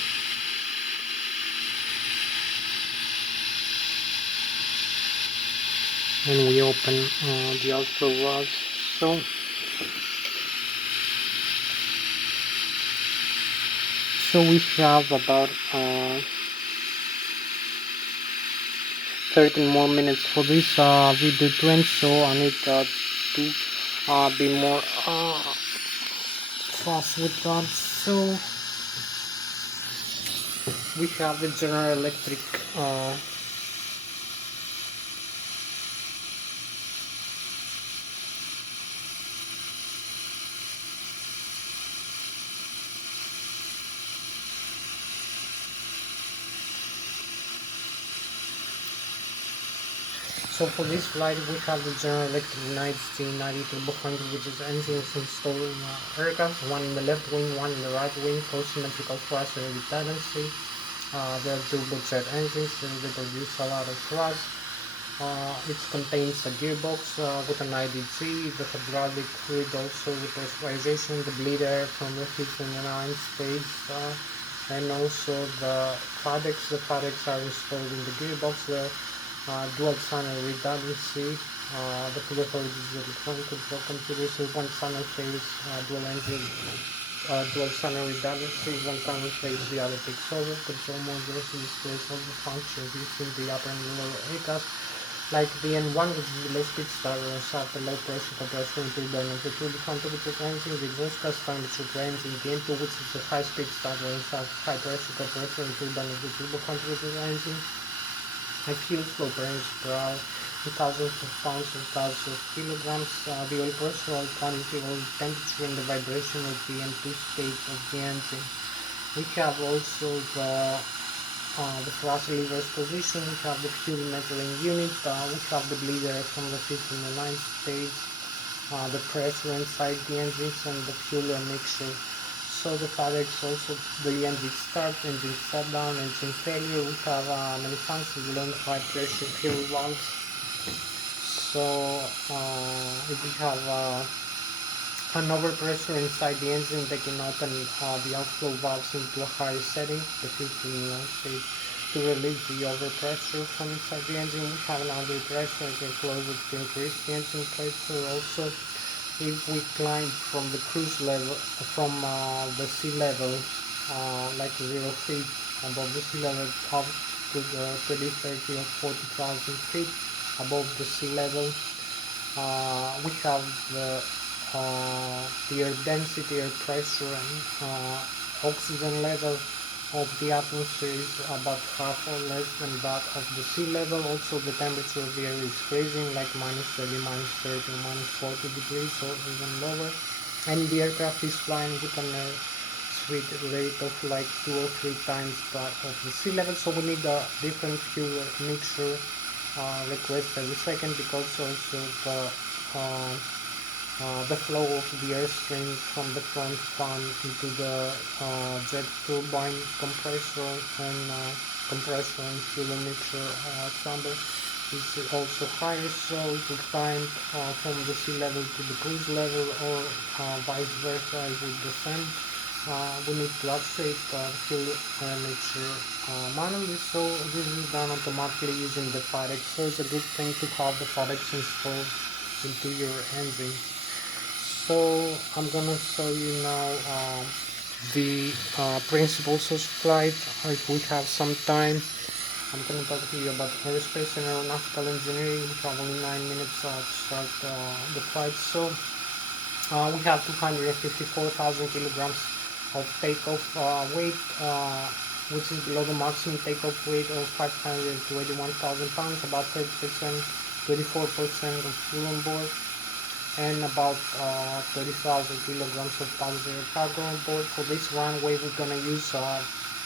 And we open the outflow valves. So we have about 13 more minutes for this video to end, so I need to be more fast with that. So we have the General Electric So for this flight we have the General Electric 90 Turbo 100, which is engines installed in aircraft, one in the left wing, one in the right wing, for symmetrical thrust and redundancy. They are turbojet engines and they produce a lot of thrust. It contains a gearbox with an IDG, the hydraulic fluid also with pressurization, the bleed air from the 5th and the 9th stage, and also the FADECs. The FADECs are installed in the gearbox. The dual channel redundancy, the protocol is electronic control computer, so one channel fails, dual engine, dual channel redundancy, one channel fails, the other takes over. Control modules displays all the functions using the upper and lower ACAS, like the N1, which is the low speed starter and start the low pressure compressor and turbine of the turbo temperature engine, the exhaust gas temperature engine, the N2, which is the high speed starter and start high pressure compressor and turbine of the turbo temperature engine. a fuel flow per inch per hour in thousands of pounds or thousands of kilograms. The oil pressure, oil quantity, oil temperature, and the vibration of the M2 stage of the engine. We have also the thrust lever's position. We have the fuel measuring unit. We have the bleeder from the 5th and the 9th stage. The pressure inside the engines and the fuel mixture. So the FADEX also the engine start, engine shutdown, engine failure. We have many functions. We learn high pressure fuel valves. So if we have an overpressure inside the engine, they can open the outflow valves into a higher setting, the 15 stage, to relieve the overpressure from inside the engine. We have an underpressure, we can close it to increase the engine pressure. Also, if we climb from the cruise level, from the sea level, like 0 feet above the sea level, up to the 30, 30 or 40,000 feet above the sea level, we have the air density, air pressure, and oxygen level of the atmosphere is about half or less than that of the sea level. Also, the temperature of the air is freezing, like -30, -30, -40 degrees or even lower. And the aircraft is flying with an air speed rate of like 2 or 3 times that of the sea level. So we need a different fuel mixture request every second, because also the flow of the airstream from the front fan into the jet turbine compressor and fuel mixture chamber is also higher. So if we climb from the sea level to the cruise level, or vice versa, if we descend, we need to actuate the fuel mixture manually. So this is done automatically using the FADEX. So it's a good thing to have the FADEX installed into your engine. So I'm gonna show you now the principles of flight. If we have some time, I'm gonna talk to you about aerospace and aeronautical engineering. We have only 9 minutes to start the flight. So we have 254,000 kilograms of takeoff weight, which is below the maximum takeoff weight of 581,000 pounds, about 30%, 24% of fuel on board, and about 30,000 kilograms of passenger cargo on board. For this runway, we're gonna use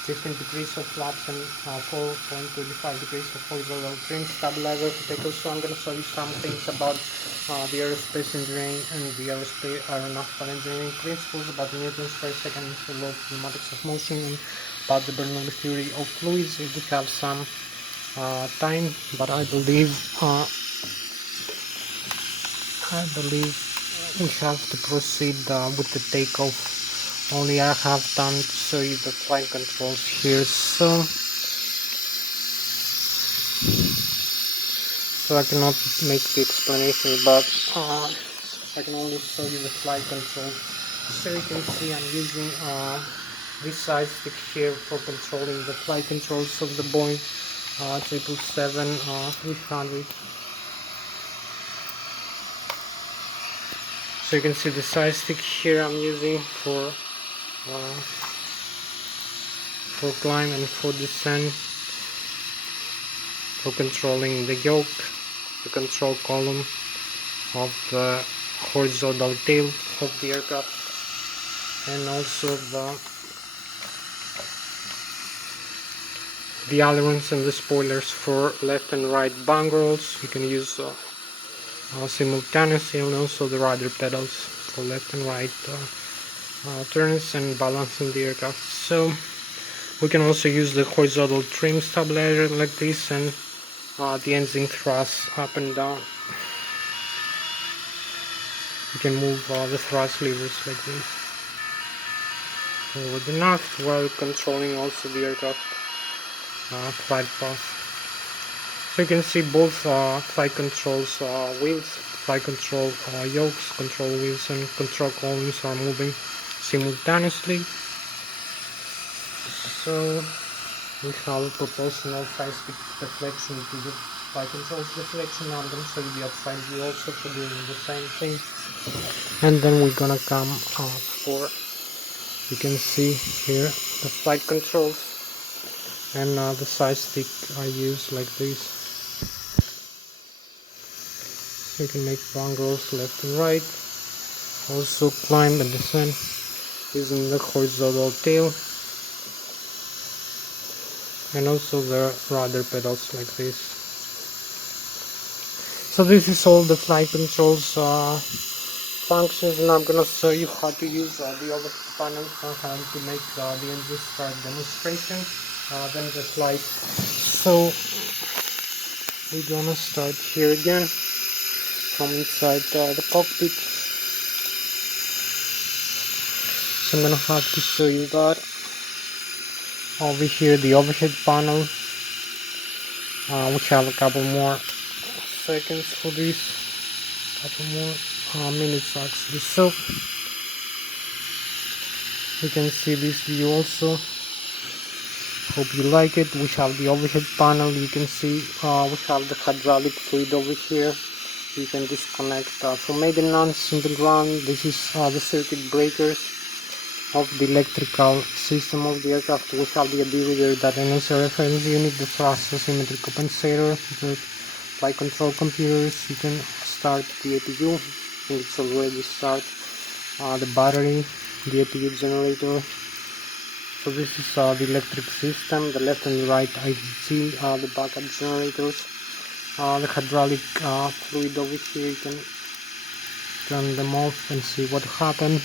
15 degrees of flaps and 4.25 degrees of horizontal trim stabilizer to take us. So I'm gonna show you some things about the aerospace engineering and the aeronautical engineering principles, about Newton's first, second, and third law of kinematics of motion, and about the Bernoulli theory of fluids. If we have some time, but I believe we have to proceed with the takeoff. Only I have time to show you the flight controls here. So I cannot make the explanation, but I can only show you the flight controls. So you can see I'm using this side stick here for controlling the flight controls of the Boeing 777-300. So you can see the side stick here I'm using for climb and for descent, for controlling the yoke, the control column of the horizontal tail of the aircraft, and also the ailerons and the spoilers for left and right bang rolls. You can use simultaneously, and also the rudder pedals for left and right turns and balancing the aircraft. So we can also use the horizontal trim stabilizer like this, and the engine thrust up and down. You can move the thrust levers like this forward and aft, while controlling also the aircraft flight path. So you can see both flight controls wheels, flight control yokes, control wheels, and control columns are moving simultaneously. So we have a proportional side stick deflection to the flight controls deflection. Now I'm going to show you the upside view also for doing the same thing. And then we're gonna come for, you can see here the flight controls. and the side stick I use like this. So you can make bungles left and right. Also climb and descend using the horizontal tail, and also the rudder pedals like this. So this is all the flight controls functions, and I'm gonna show you how to use the overhead panel and how to make the engine start demonstration, then the flight. So we're gonna start here again from inside the cockpit. So I'm gonna have to show you that. Over here the overhead panel, we have a couple more seconds for this, couple more minutes actually. So you can see this view also. Hope you like it. We have the overhead panel. You can see we have the hydraulic fluid over here. You can disconnect for maintenance in the ground. This is the circuit breakers of the electrical system of the aircraft. We have the ability that is a reference unit, the thrust asymmetry compensator, the flight control computers. You can start the APU. I think it's already start. The battery, the APU generator. So this is the electric system, the left and right IGT, the backup generators, the hydraulic fluid over here. You can turn them off and see what happened.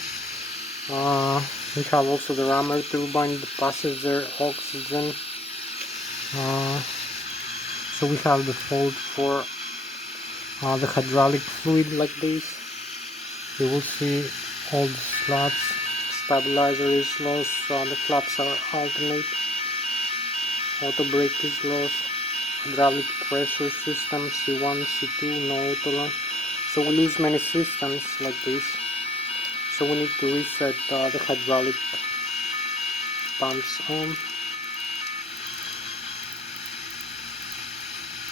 We have also the rammer turbine, the passenger oxygen. So we have the fold for the hydraulic fluid like this. You will see all the slots, stabilizer is lost, the flaps are alternate, auto brake is lost, hydraulic pressure system C1, C2, no auto. So we lose many systems like this. So we need to reset the hydraulic pumps on,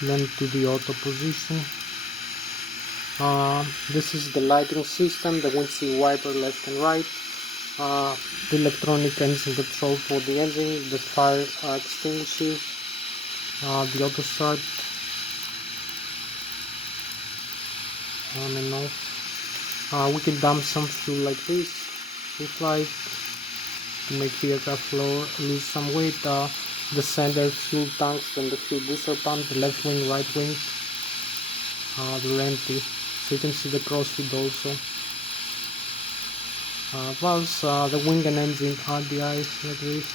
then to the auto position. This is the lighting system, the windshield wiper left and right, the electronic engine control for the engine, the fire extinguishers, the auto start, on and off. We can dump some fuel like this if like, to make the aircraft lose some weight. The sender fuel tanks and the fuel booster pump, the left wing, right wing, they're empty. So you can see the crossfeed also. Valves, the wing and engine RDIs like this.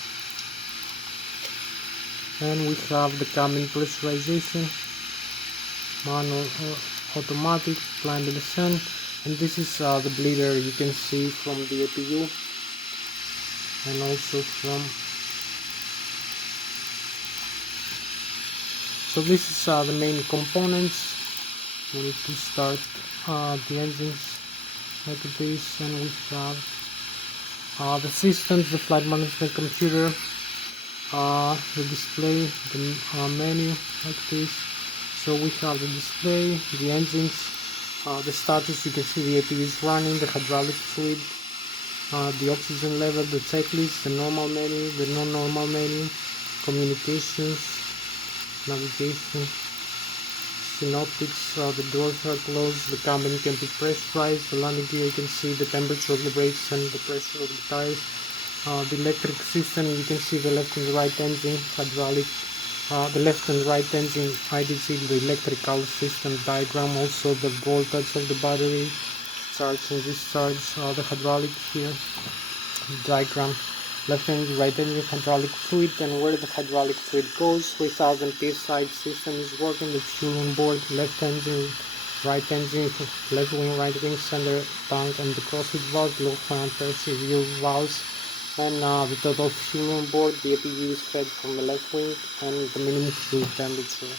And we have the cabin pressurization, manual or automatic, climb and descent. And this is the bleeder you can see from the APU and also from. So this is the main components. We need to start the engines like this, and we have the systems, the flight management computer, the display, the menu like this. So we have the display, the engines, the status. You can see the APU is running, the hydraulic fluid, the oxygen level, the checklist, the normal menu, the non-normal menu, communications, navigation, synoptics, the doors are closed, the cabin can be pressurized, the landing gear, you can see the temperature of the brakes and the pressure of the tires. The electric system, you can see the left and right engine, hydraulic, the left and right engine IDC, the electrical system diagram, also the voltage of the battery, charge and discharge, the hydraulic here, diagram, left engine, right engine, hydraulic fluid, and where the hydraulic fluid goes. 3000 psi system is working, the fuel on board, left engine, right engine, left wing, right wing, center tank, and the crossfeed valve, low pressure view valves, and the total fuel on board. The APU is fed from the left wing, and the minimum fuel temperature.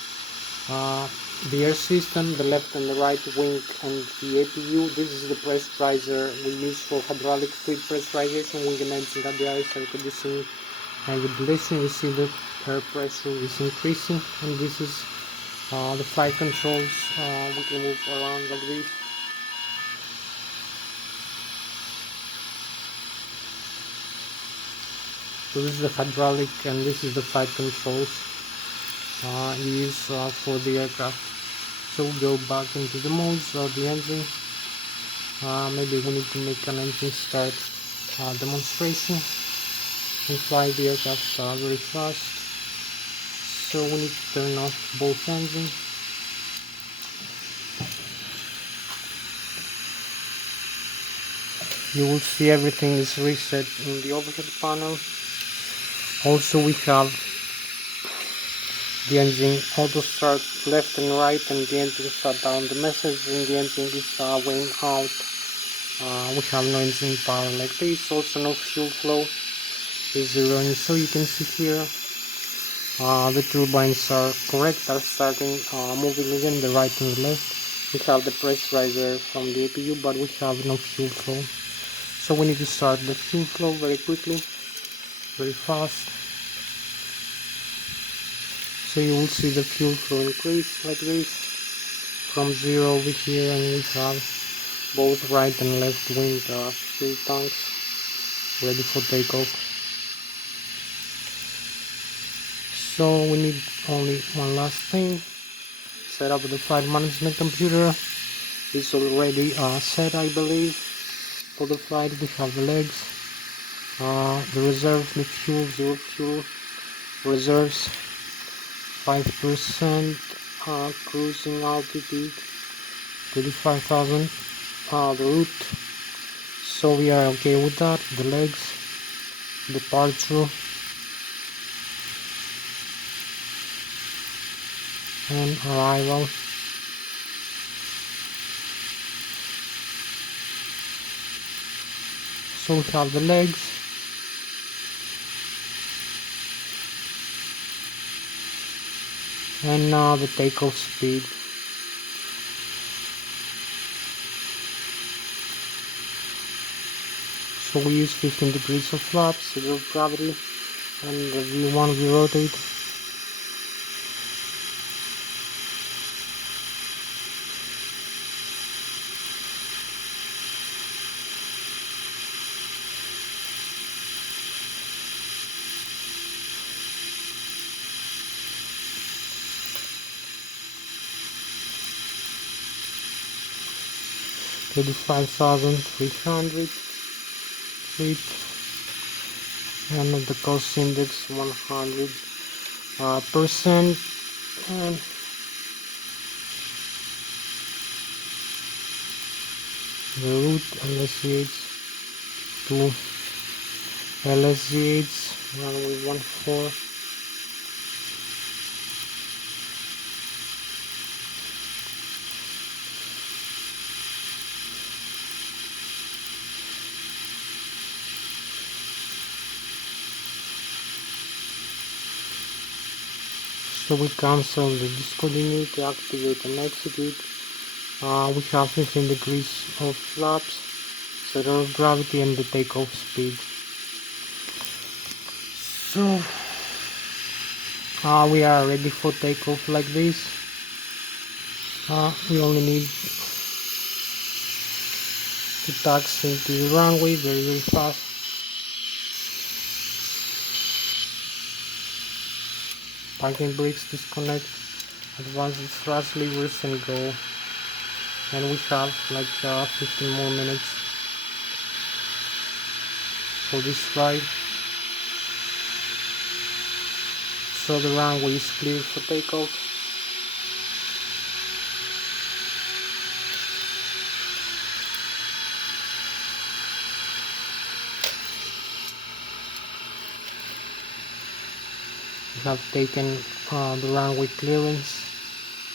The air system, the left and the right wing, and the APU. This is the pressurizer we use for hydraulic fluid pressurization, wing and engine RDIs, air conditioning and ventilation. You see the air pressure is increasing, and this is the flight controls. We can move around like this. So this is the hydraulic and this is the flight controls used for the aircraft. So we'll go back into the modes of the engine. Maybe we need to make an engine start demonstration and fly the aircraft very fast. So we need to turn off both engines. You will see everything is reset in the overhead panel. Also we have the engine auto start left and right, and the engine shut down. The message in the engine is weighing out. We have no engine power like this. Also no fuel flow is zero, and so you can see here the turbines are correct, are starting moving again the right and the left. We have the pressurizer from the APU, but we have no fuel flow. So we need to start the fuel flow very quickly, very fast. So you will see the fuel flow increase like this from zero over here, and we have both right and left wing fuel tanks ready for takeoff. So we need only one last thing. Set up the flight management computer. It's already set, I believe. For the flight we have the legs, the reserves, the fuel, zero fuel, reserves 5%, cruising altitude 35,000, the route. So we are okay with that. The legs, departure, and arrival. So we have the legs, and now the takeoff speed. So we use 15 degrees of flaps, zero of gravity, and the V1 we rotate. $35,300 feet, and the cost index 100%, and the route Lszh to Lszh runway 14. So we cancel the discoordinate, activate and execute. We have 15 degrees of flaps, center of gravity, and the takeoff speed. So we are ready for takeoff like this. We only need to taxi into the runway very fast. Parking brakes disconnect, advance the thrust levers and go. And we have like 15 more minutes for this flight. So the runway is clear for takeoff. We have taken the runway clearance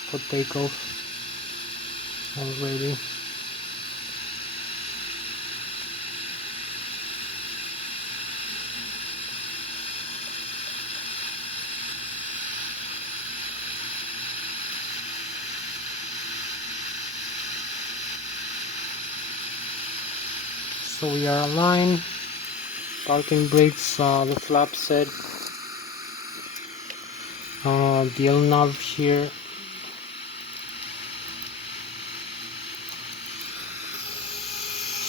for takeoff already. So we are aligned, parking brakes, the flap set, the L-nav here.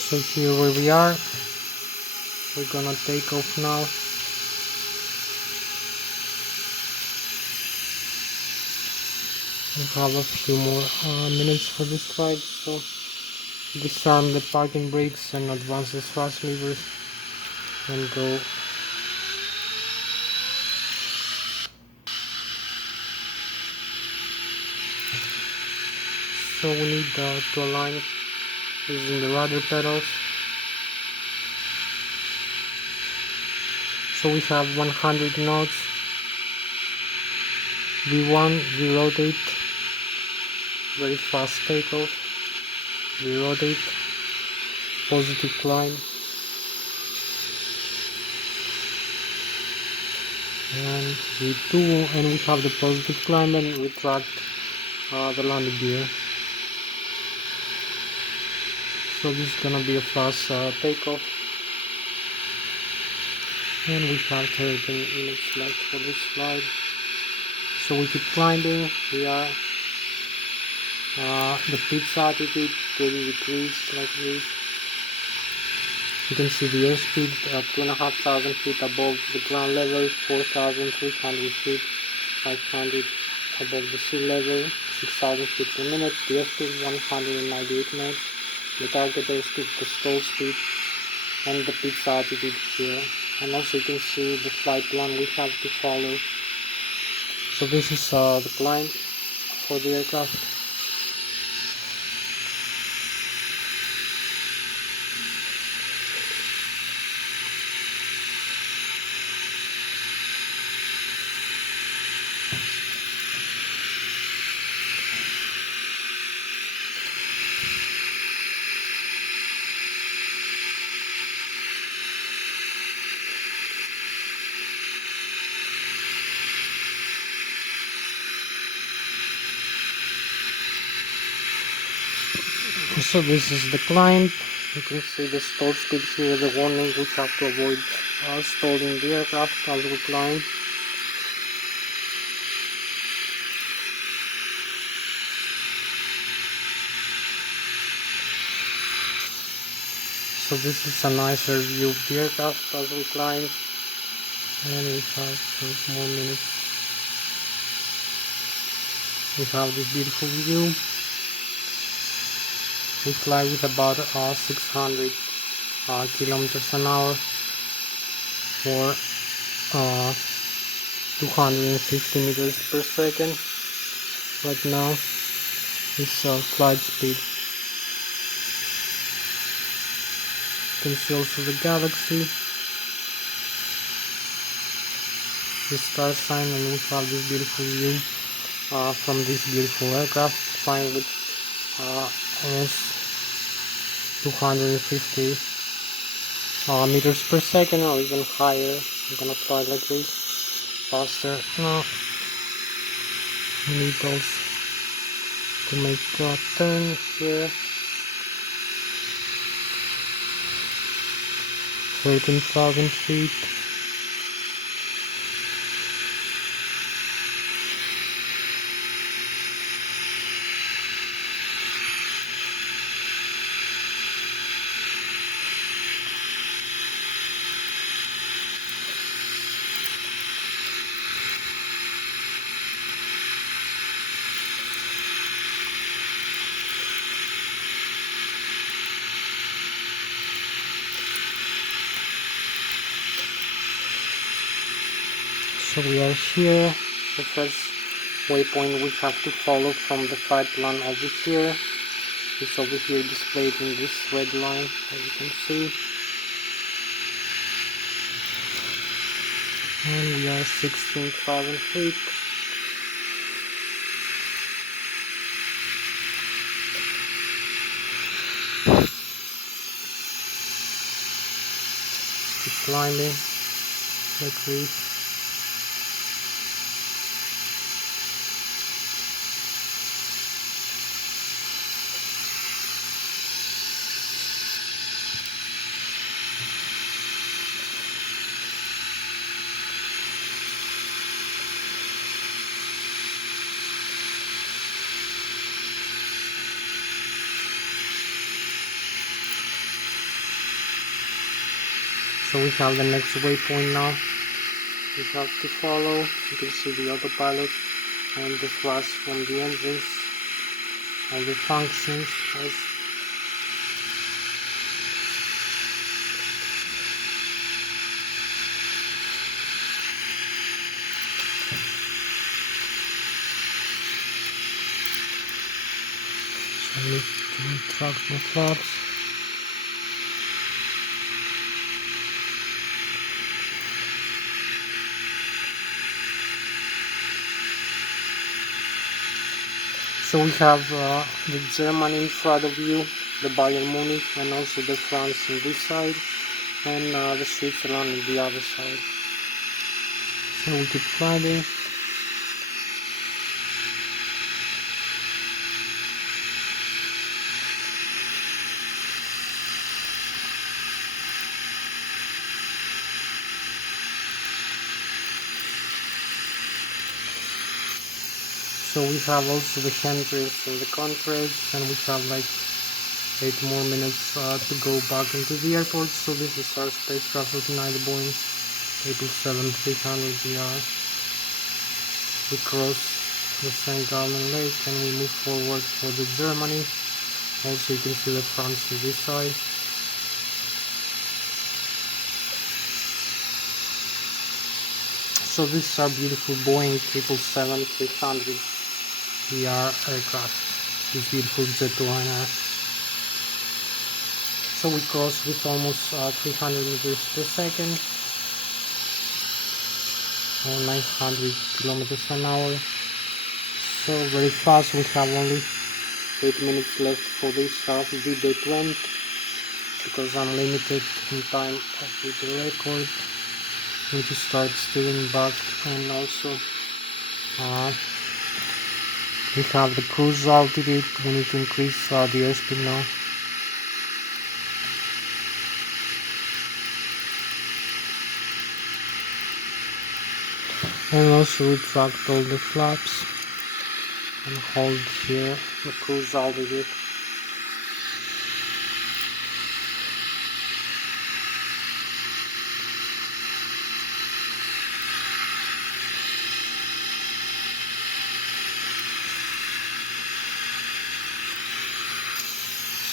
So here where we are, we're gonna take off now. We have a few more minutes for this flight, so disarm the parking brakes and advance the thrust levers and go. So we need to align using the rudder pedals. So we have 100 knots, V1, we rotate, very fast takeoff, we rotate, positive climb, and we have the positive climb and retract the landing gear. So this is gonna be a fast takeoff, and we have 13 minutes left for this flight. So we keep climbing. We are the pitch altitude 30 degrees like this. You can see the airspeed at 2,500 feet above the ground level, 4,300 feet, 500 above the sea level, 6,000 feet per minute. The airspeed 198 knots. The target airspeed, the stall speed, and the pitch altitude here. And also you can see the flight plan we have to follow. So this is the climb for the aircraft. So this is the climb. You can see the stall speed here, the warning we have to avoid stalling the aircraft as we climb. So this is a nicer view of the aircraft as we climb, and we have some more minutes. We have this beautiful view. We fly with about 600 kilometers an hour or 250 meters per second. Right now is flight speed. You can see also the galaxy, the star sign, and we have this beautiful view from this beautiful aircraft flying with almost 250 meters per second or even higher. I'm gonna fly like this, faster. Now we need those to make a turn here. 13,000 feet. So we are here. The first waypoint we have to follow from the flight plan over here is over here displayed in this red line, as you can see. And we are 16,000 feet. Keep climbing like this. So we have the next waypoint now. We have to follow. You can see the autopilot and the thrust from the engines, all the functions. So I need to retract my flaps. So we have the Germany in front of you, the Bayern Munich, and also the France on this side, and the Switzerland on the other side. So we keep flying. So we have also the handrails and the contrails, and we have like 8 more minutes to go back into the airport. So this is our spacecraft looking at the Boeing 777-300ER. We cross the St. Gallen Lake and we move forward for the Germany. Also you can see the France on this side. So this is our beautiful Boeing 777-300ER aircraft, this beautiful jetliner. So we cross with almost 300 meters per second, or 900 kilometers an hour. So very fast. We have only 8 minutes left for this video to end, because I'm limited in time of the record. We need to start steering back, and also we have the cruise altitude. We need to increase the airspeed now. And also retract all the flaps and hold here the cruise altitude.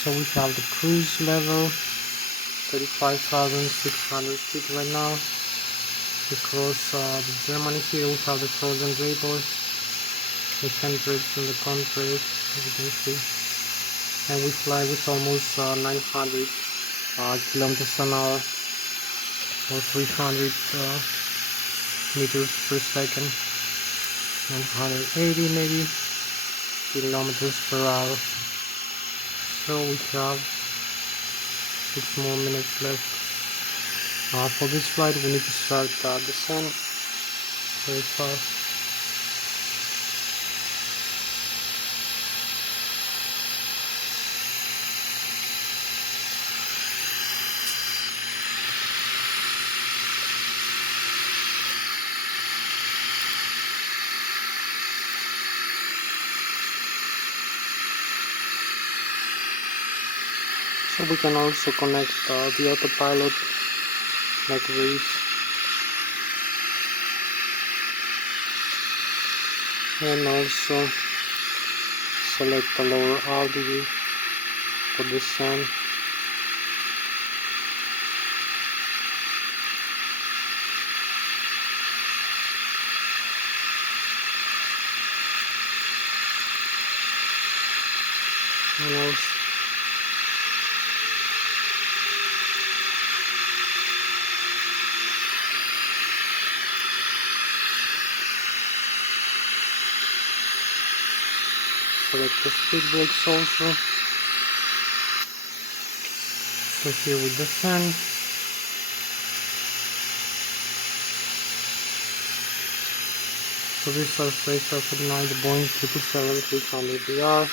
So we have the cruise level 35,600 feet right now. We cross the Germany here. We have the frozen vapors, the handrails and the contrails, as you can see, and we fly with almost 900 kilometers an hour, or 300 meters per second, 980 maybe kilometers per hour. So we have 6 more minutes left. For this flight we need to start descent very fast. So we can also connect the autopilot like this, and also select the lower altitude for descent. And also select the speed brakes also. So here with the fan. So this is our spacecraft for the night, the Boeing 777-300ER.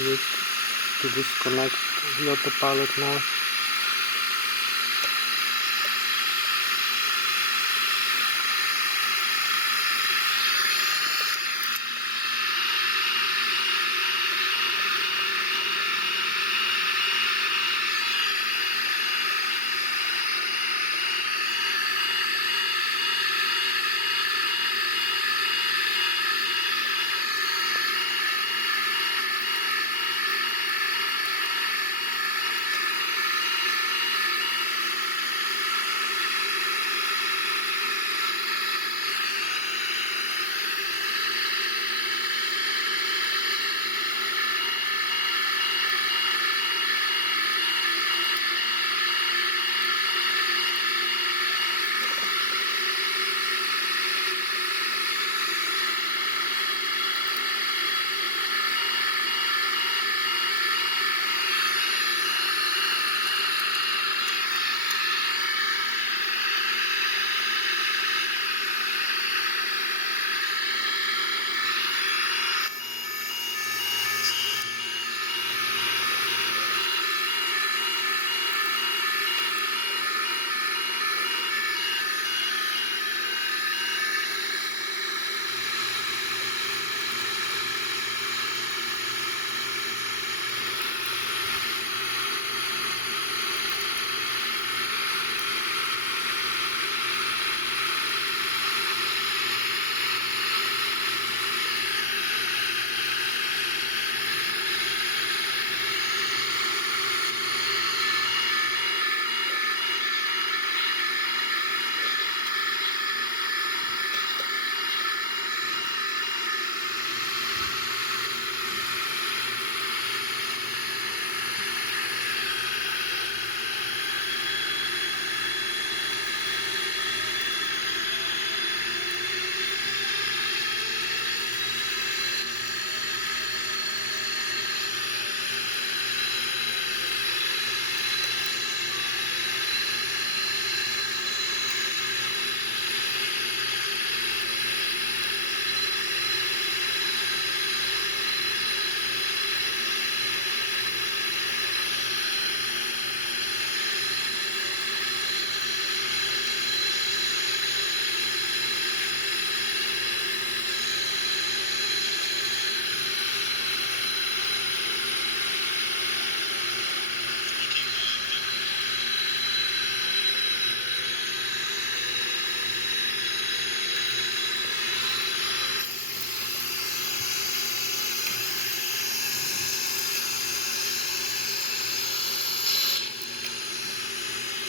We need to disconnect the autopilot now.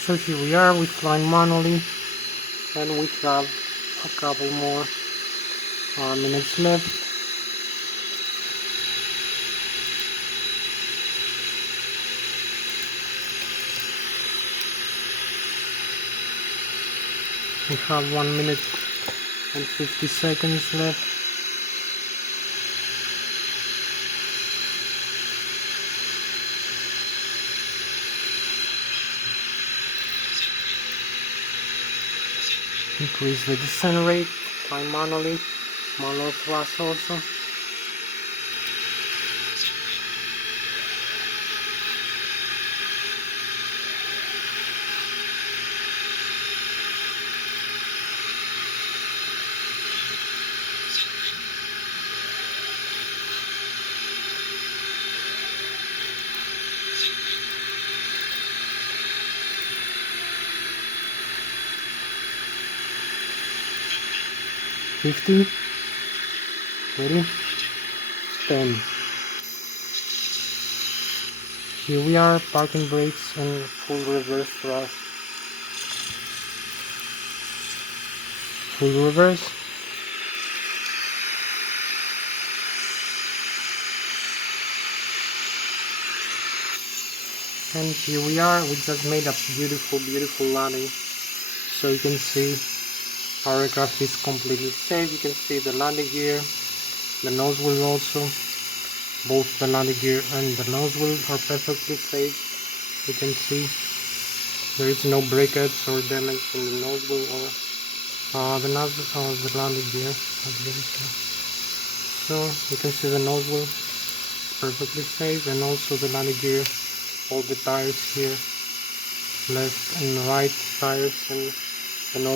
So here we are, we're flying manually, and we have a couple more minutes left. We have 1 minute and 50 seconds left. Increase the descent rate, fly manually, manual thrust also. $50, ready, 10. Here we are, parking brakes and full reverse thrust. Full reverse. And here we are, we just made a beautiful landing. So you can see our aircraft is completely safe. You can see the landing gear, the nose wheel also. Both the landing gear and the nose wheel are perfectly safe. You can see there is no breakage or damage in the nose wheel or the landing gear. So you can see the nose wheel is perfectly safe, and also the landing gear, all the tires here, left and right tires, and the nose